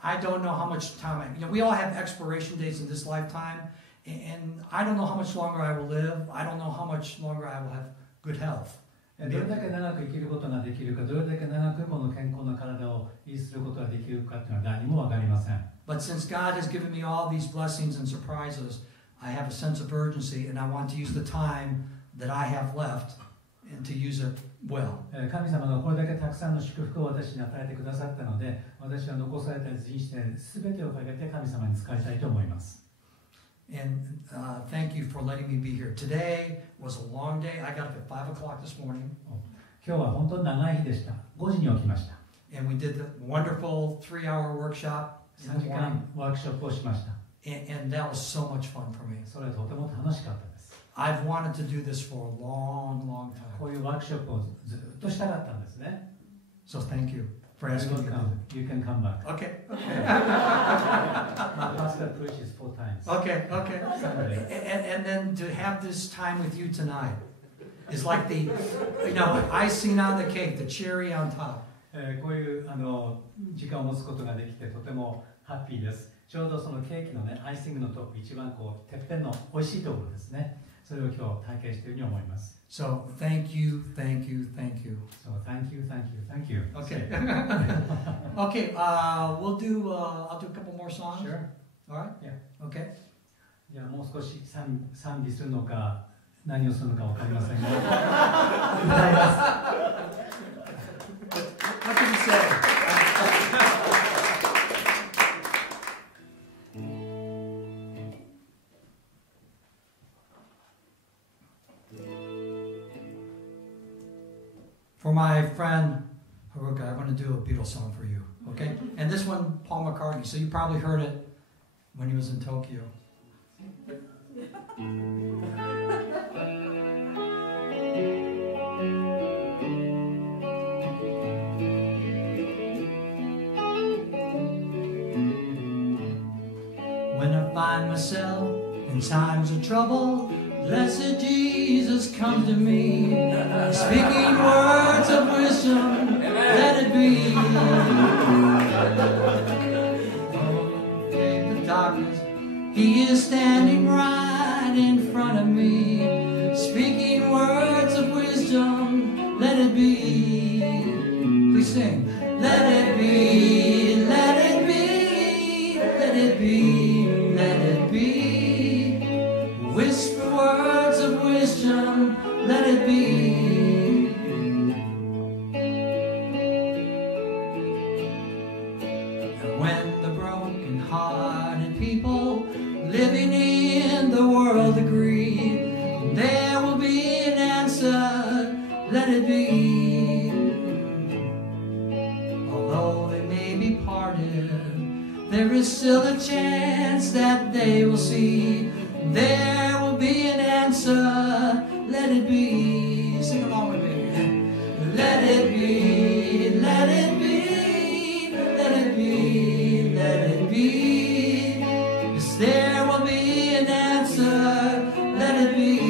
I don't know how much time we all have expiration dates in this lifetime, and I don't know how much longer I will live. I don't know how much longer I will have good health. どれだけ長く生きることができるか、どれだけ長くこの健康な体を維持することができるかというのは何も分かりません。But since God has given me all these blessings and surprises, I have a sense of urgency, and I want to use the time that I have left and to use it well. 神様がこれだけたくさんの祝福を私に与えてくださったので、私は残された人生すべてをかけて神様に仕えたいと思います。And thank you for letting me be here. Today was a long day. I got up at 5 o'clock this morning. 今日は本当に長い日でした。5時に起きました。And we did the wonderful 3-hour workshop. 3時間ワークショップをしました。And that was so much fun for me. それはとても楽しかったです。I've wanted to do this for a long, long time. こういうワークショップをずっとしたかったんですね。So thank you for asking me to do it. You can come back. Okay. My pastor preaches 4 times. Okay. And then to have this time with you tonight is like the, icing on the cake, the cherry on top. こういう時間を持つことができてとてもハッピーです。ちょうどそのケーキのね、アイシングのトップ、一番こうてっぺんの美味しいところですね。それを今日体験しているように思います。So thank you. So thank you. Okay. Okay. I'll do a couple more songs. Sure. All right. Yeah. Okay. じゃあもう少し賛美するのか何をするのかわかりませんが、歌います。What can you say? For my friend Haruka, I want to do a Beatles song for you, okay? And this one, Paul McCartney, so you probably heard it when he was in Tokyo. When I find myself in times of trouble, blessed Jesus, come to me, speaking words of wisdom, let it be. Oh, in the darkness, He is standing right in front of me, speaking words of wisdom, let it be. Please sing. Let it be, let it be, let it be, let it be. Whisper words of wisdom, let it be. And when the broken-hearted people living in the world agree, there will be an answer, let it be. Although they may be parted, there is still a chance that they will see. There will be an answer, let it be. Sing along with me. Let it be, let it be, let it be, let it be. Yes, there will be an answer, let it be.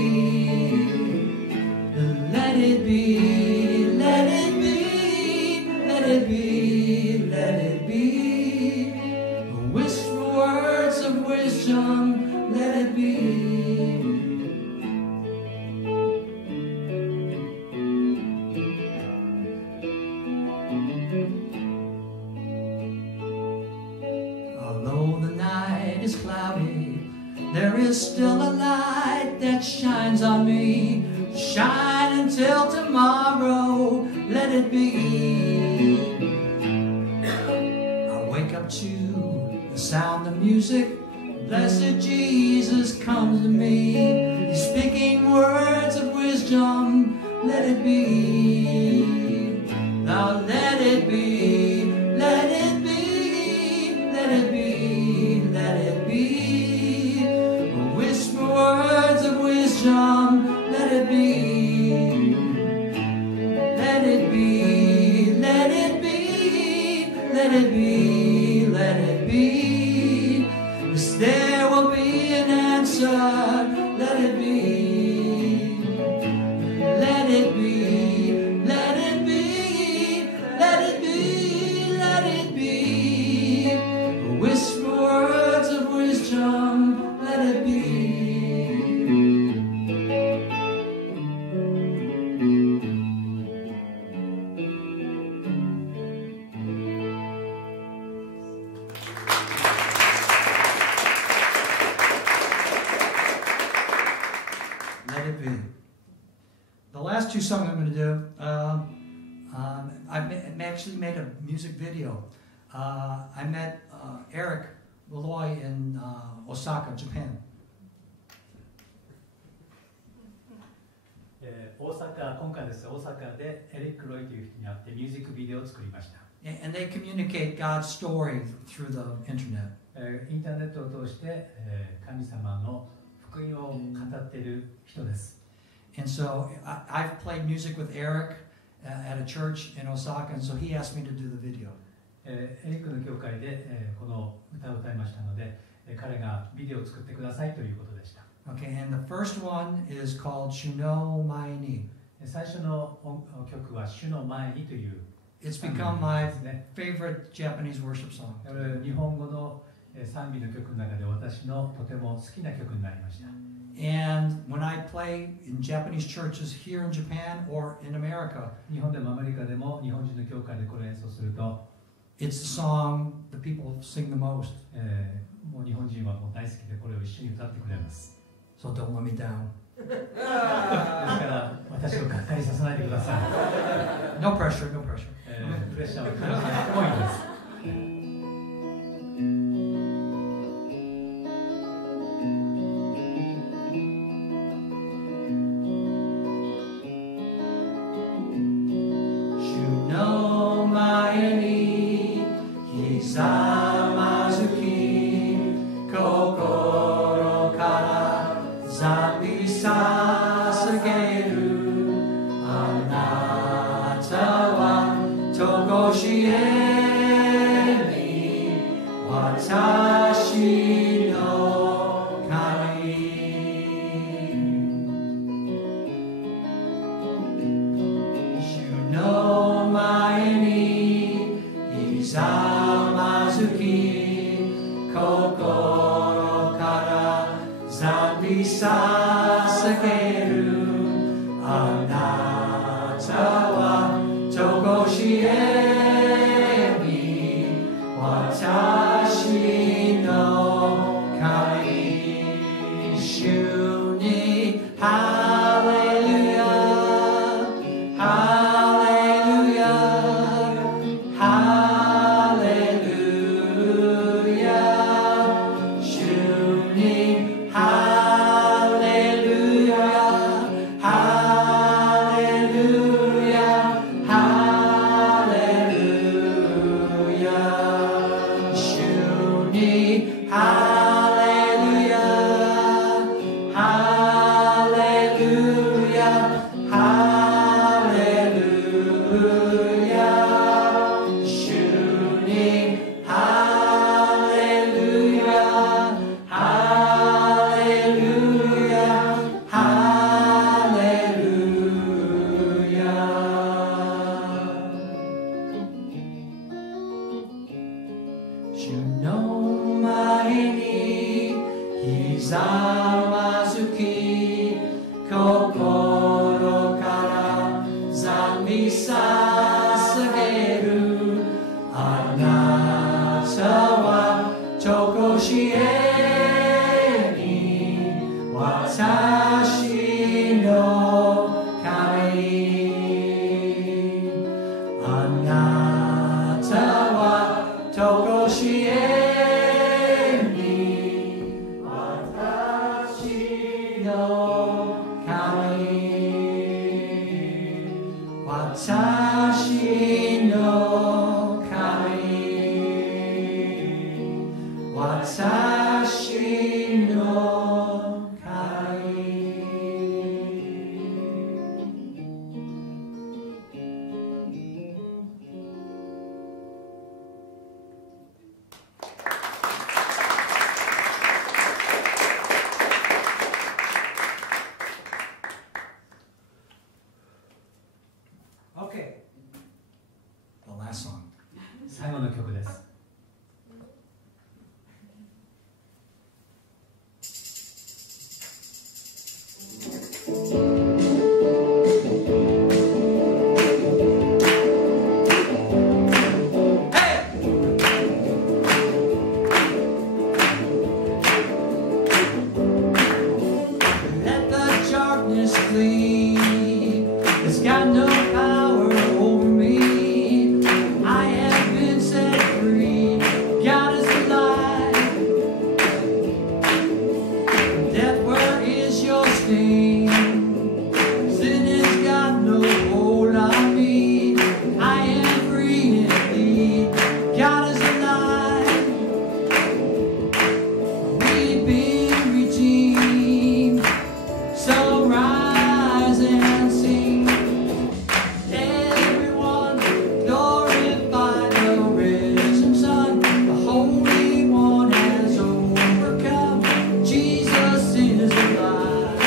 Let it be, let it be, let it be, let it be. Whisper words of wisdom, let it be. is cloudy, there is still a light that shines on me. Shine until tomorrow, let it be. I wake up to the sound of music. Blessed Jesus comes to me. He's speaking words of wisdom. Let it be. Now let it be. Let it be. Let it be. Let it be. Whisper words of wisdom. Let it be. Let it be. Let it be. Let it be. Let it be. There will be an answer. Let it be. Let it be. Let it be. Let it be. Let it be. Whisper words of wisdom. Let it be. Two songs I'm going to do. I actually made a music video. I met Eric Willoy in Osaka, Japan. 大阪、今回です。大阪でエリック・ロイという人に会ってミュージックビデオを作りました。And they communicate God's story through the internet. インターネットを通して、神様の福音を語っている人です。And so I've played music with Eric at a church in Osaka, and so he asked me to do the video. エリックの教会で、この歌を歌いましたので、彼がビデオを作ってくださいということでした。Okay, and the first one is called 主の前に。最初の曲は主の前にという。It's become my favorite Japanese worship song. 日本語の賛美の曲の中で私のとても好きな曲になりました。And when I play in Japanese churches here in Japan or in America, 日本でもアメリカでも日本人の教会でこれを演奏すると、it's the song that people sing the most. もう日本人はもう大好きでこれを一緒に歌ってくれます。So don't let me down. ですから私をがっかりさせないでください。No pressure, no pressure. プレッシャーを感じない多いです。とこしえとこしえに私の神私の神私の神Okay. The last song. 最後の曲です。Let the darkness flee. It's got no power over me. I have been set free. God is alive. Death, where is your sting? Sin has got no hold on me. I am free indeed. God is alive. We've been redeemed. So rise and sing. Everyone glorify the risen Son. The Holy One has overcome. Jesus is alive.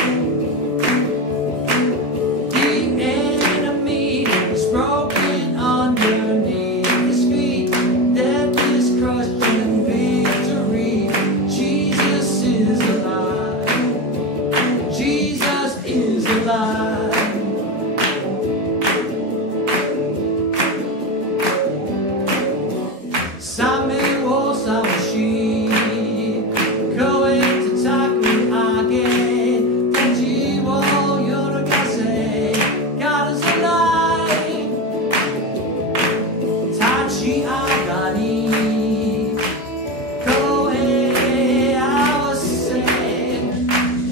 The enemy is broken underneath his feet. Death is crushed in victory. Jesus is alive. Jesus is alive. Same wo sawashi, going to taku age, tenji wo yorogase. God is alive. Tachi agari, koe awase.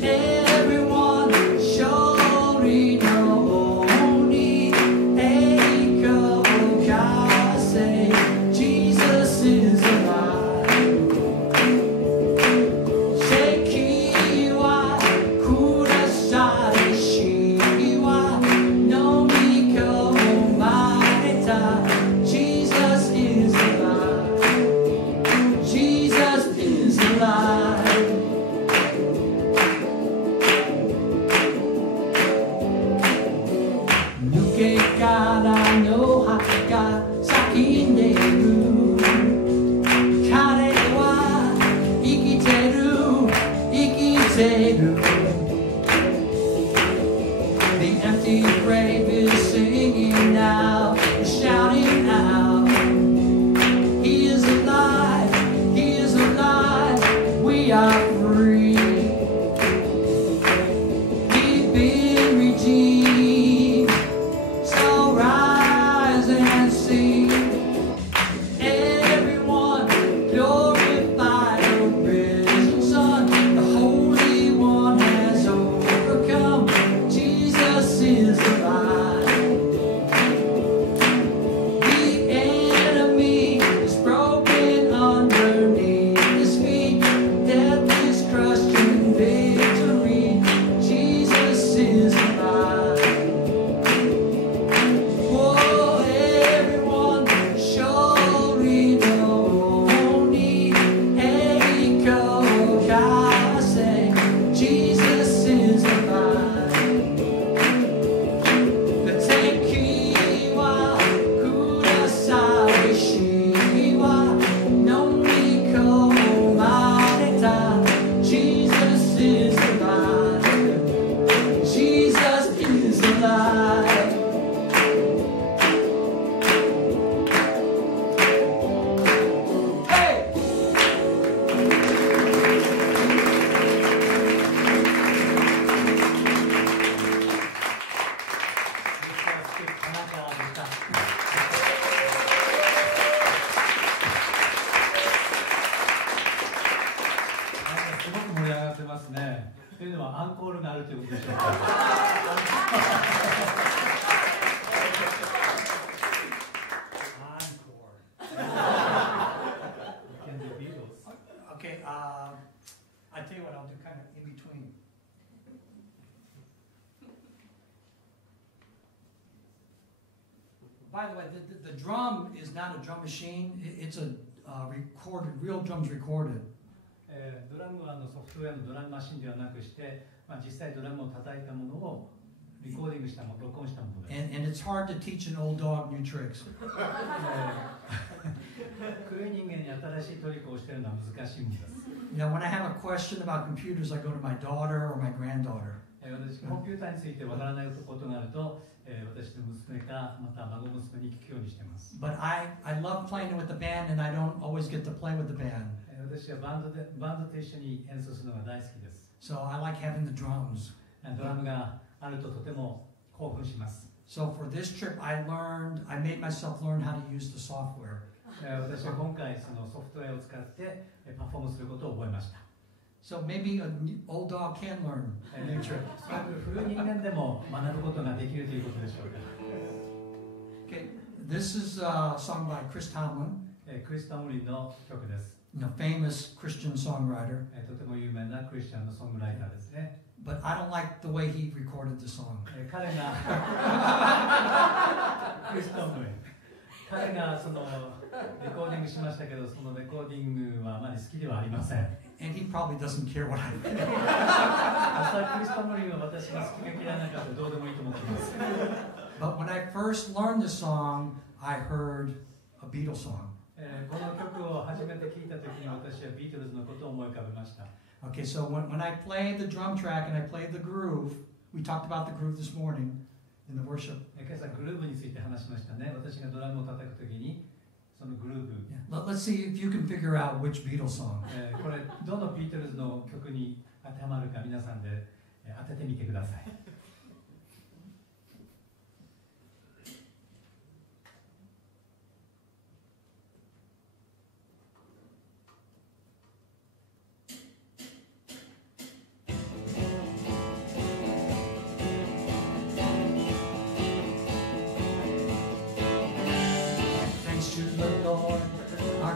Everyone shori no oni, eiko kase. Jesus is alive. Sheki wa kurasai shi wa no miko maeta. Jesus is alive. Jesus is alive. Nuke kara no haka ga sakinderu. Kare wa ikiteru, ikiteru. The empty grave is singing now, shouting out. He is alive, he is alive. We are free. We've been redeemed. So rise and sing. Everyone glorify the risen Son. The Holy One ということでしょうか。Okay, I tell you what, I'll do kind of in between. By the way, the drum is not a drum machine. It's a recorded, real drums recorded. ドラムはソフトウェアのドラムマシンではなくして、実際ドラムを叩いたものをリコーディングしたもの、録音したものです。And it's hard to teach an old dog new tricks. 古い人間に新しいトリックをしているのは難しいものです。You know, when I have a question about computers, I go to my daughter or my granddaughter. 私、コンピューターについてわからないことがあると、私の娘かまた孫娘に聞くようにしています。But I love playing with the band, and I don't always get to play with the band. 私はバンドと一緒に演奏するのが大好きです。So I like having the drums. ドラムがあるととても興奮します。So for this trip, I made myself learn how to use the software. 私は今回そのソフトウェアを使ってパフォームすることを覚えました。So maybe an old dog can learn a new trick. 古い人間でも学ぶことができるということでしょうか。Okay, this is a song by Chris Tomlin, クリス・トムリンの曲です。a famous Christian songwriter. とても有名なクリスチャンのソングライターですね。But I don't like the way he recorded the song. 彼がクリス・トムリン、彼がそのレコーディングしましたけど、そのレコーディングはあまり好きではありません。And he probably doesn't care what I do. クリス・トムリンは私が好きか嫌いなかったらどうでもいいと思っています。But when I first learned the song, I heard a Beatles song. この曲を初めて聴いたときに私はビートルズのことを思い浮かべました。Okay, so when I played the drum track and I played the groove, we talked about the groove this morning in the worship. 今朝グルーブについて話しましたね。私がドラムを叩くときにそのグルーブ、Let's see if you can figure out which Beatles song. これどのビートルズの曲に当てはまるか皆さんで当ててみてください。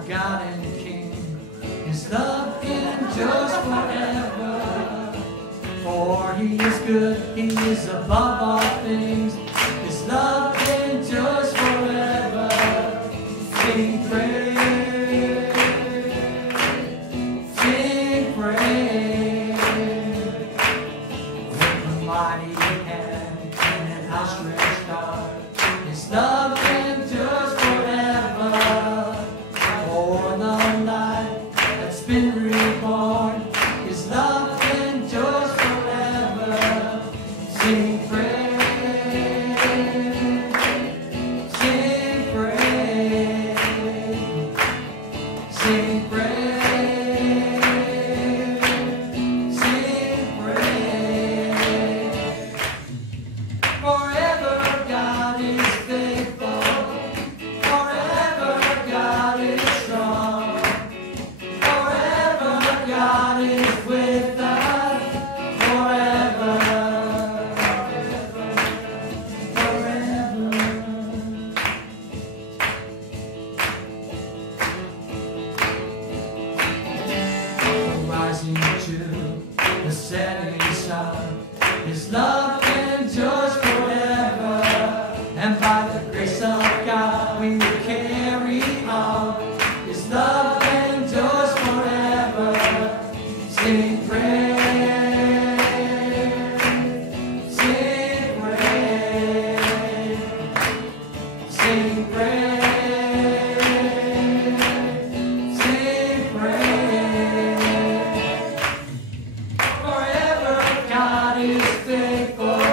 God and King, His love endures forever. For He is good, He is above all things. His love endures forever. Sing praise, sing praise. With a mighty hand and an outstretched arm, His love endures forever. For the life that's been reborn, His love endures forever. Sing praise, sing praise, sing praise, sing praise. Forever God is faithful. Forever God is strong. Forever God is with us. Forever, forever. Rising to the setting sun, His love endures forever. And by the grace of God we will carry on. His love endures forever. Sing praise, sing praise, sing praise, sing praise. Forever God is faithful.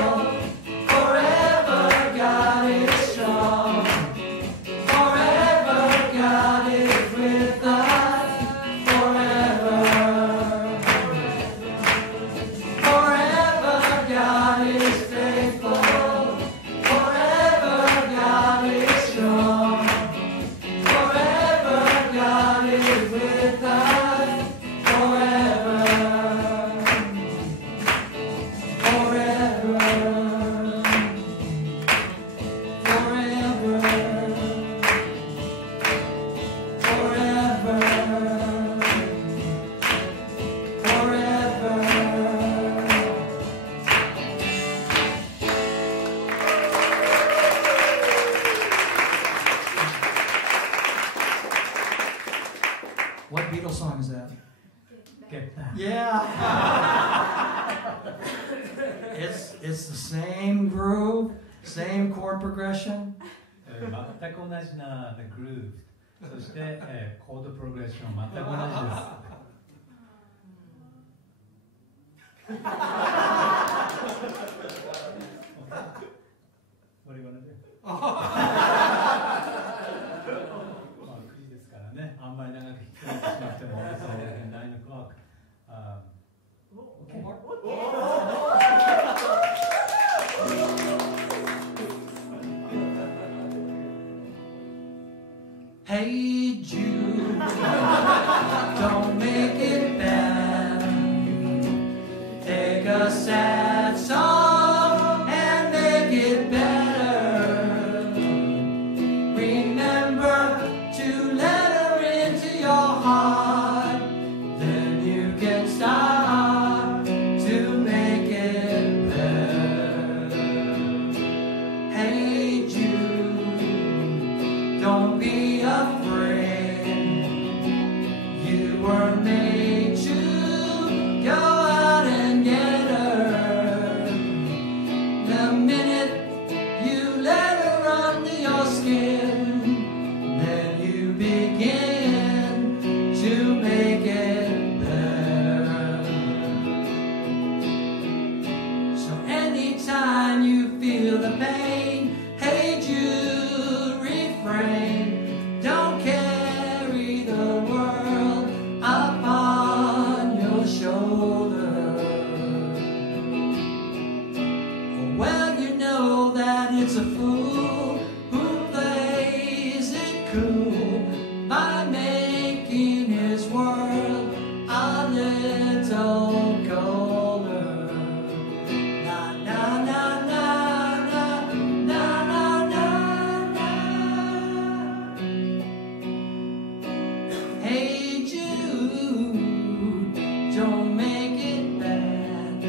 What Beatles song is that? Get that. Yeah. It's the same groove, same chord progression. 全く同じなグルーヴ、そして、コードプログレッション全く同じです。What are you gonna do? まあ9時ですからね、あんまり長く引き止めてしまっても、9 o'clock. Okay. Hey Jude, don't make it bad. Take a sad song and make it better. Remember to let her into your heart. Then you can start to make it better. Hey Jude, don't be afraid. You were made to go out and get her. The minute you let her under your skin, then you begin to make it better. So anytime you feel the pain, hey Jude, refrain. Don't carry the world upon your shoulder. Well, you know that it's a fool who plays it cool by making his world a little colder. Na na na na na na na na. Hey Jude, don't make it bad.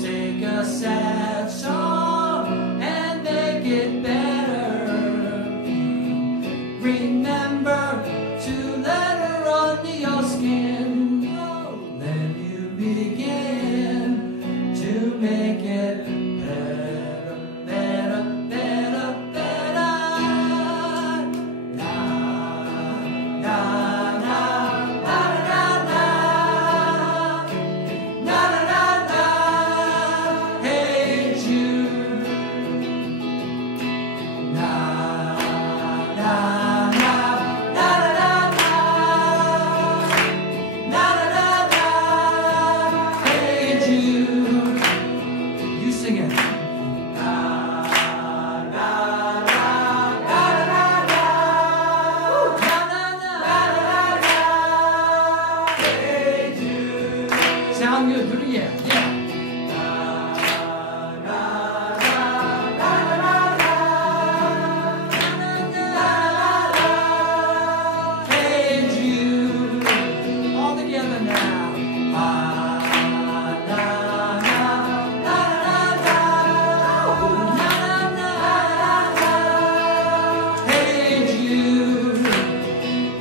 Take a sad song and make it better. Remember to let her under your skin. Then you begin to make it better, better, better, better. Na na na na na na na na na. Hey Jude. Na na na na na na na na na. Hey Jude. You sing it. Na na na na na na na na na. Hey Jude. Sound good, do it again. Yeah. Na na na na na na na. Hey Jude. All together now. Na na na na na na na. Hey Jude.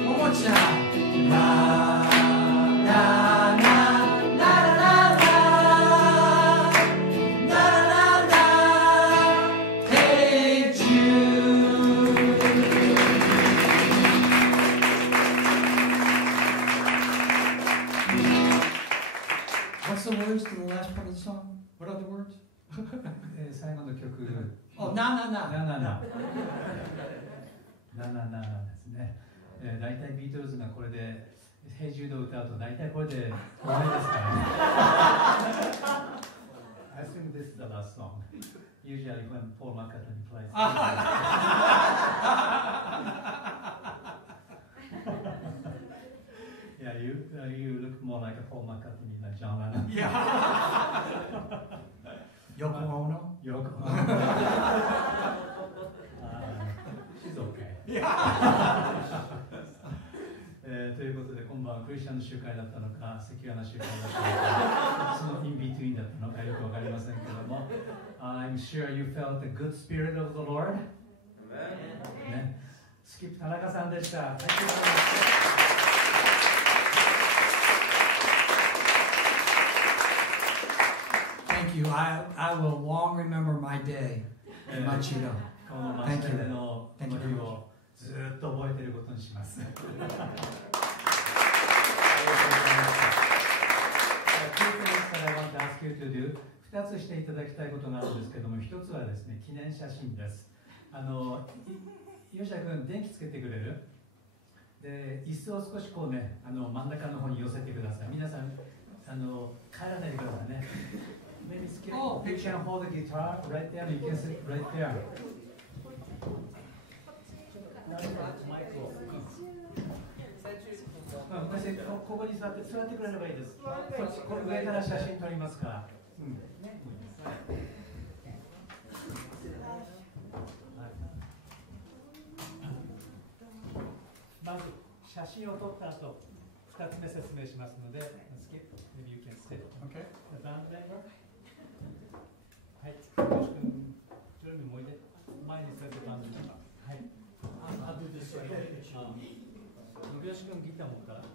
One more time. Na na na na na na na na. Hey Jude. What's the words to the last part of the song? What are the words? 最後の曲、Oh, na na na. なななですね。大体ビートルズがこれで「ヘイジュード」を歌うと大体これで終わりですからね。I think this is the last song. Usually when Paul McCartney plays. Yeah, you look more like a Paul McCartney than John Lennon. Yeah. Yoko Ono. Yoko. She's okay. ということで今晩はクリスチャンの集会だったのかセキュアな集会だったのかそのインビトゥインだったのかよくわかりませんけども I'm sure you felt the good spirit of the Lord、ね、スキップ田中さんでした。you. I will long remember my day in Machida. この町でのこの日をずっと覚えていることにします。2つしていただきたいことがあるんですけども、1つはですね、記念写真です。吉田君、電気つけてくれる？で、椅子を少しこうね、真ん中の方に寄せてください。皆さん、帰らないでくださいね。Maybe Skip, you can hold the guitar right there, you can sit right there. ここに座ってくれればいいです。上から写真撮りますから。まず写真を撮った後、2つ目説明しますので、Skip, maybe you can sit. Okay. The band member. はい、よし君、ジョルミもおいで。前に座ってバンドメンバー。はい。信義君、ギター持ったらそ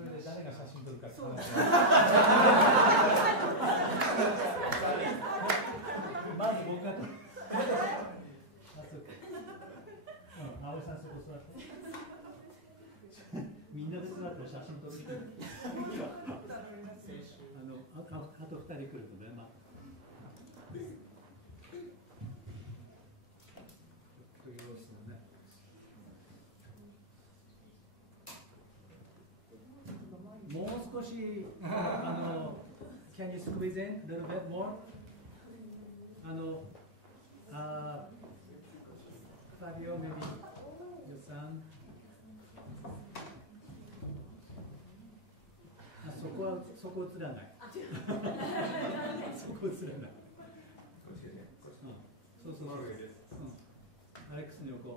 れで誰が写真撮るか聞かないまず僕が撮る青井さんそこ座ってみんなで座って写真撮るあと2人来るとね、もう少しcan you squeeze in a little bit more? Fabio, maybe your son. そこ映らない。そこ映らない。そう。アレックスに置こ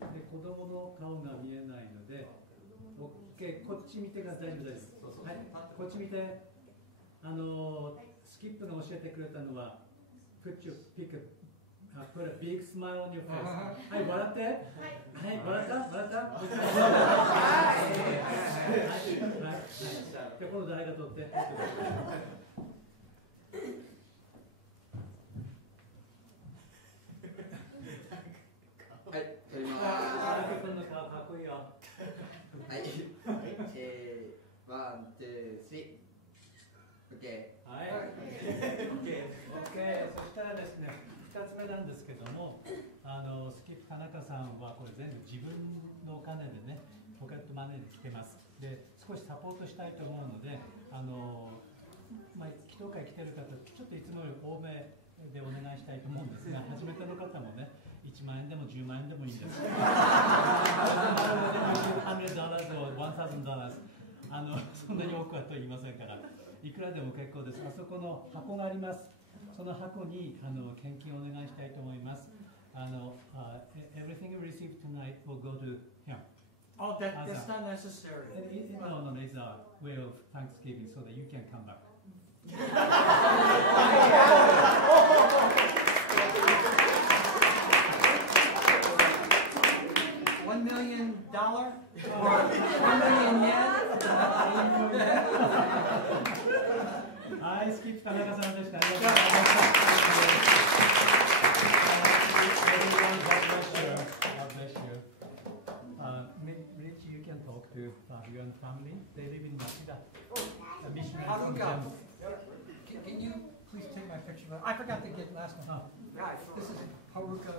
う。で、子供の顔が見えないので、OK、こっち見てが大丈夫です。はい、こっち見て。スキップが教えてくれたのは、put a big smile on your face。はい、笑って。はい、笑った。で、今度誰が撮って。はい、撮ります。田中君の顔かっこいいよ。はい。ワン、ツー、スリー。オッケー。はい。オッケー。そしたらですね、2つ目なんですけども、スキップ田中さんはこれ全部自分のお金でね、ポケットマネーで来てます。で、少しサポートしたいと思うので、祈祷会来てる方、ちょっといつもより多めでお願いしたいと思うんですが、初めての方もね、1万円でも10万円でもいいんです。$100 or $1,000 そんなに多くはと言いませんから、いくらでも結構です。あそこの箱があります。その箱に献金をお願いしたいと思います。Everything you receive tonight will go to him. Oh, that's not necessary. No, it's a way of thanksgiving so that you can come back. $1 million or 1 million yen? はい、スキップ田中さんでした。ありがとうございました。Rich, you can talk to Fabio and family. They live in Machida. Haruka, can you please take my picture? I forgot to get last one. This is Haruka.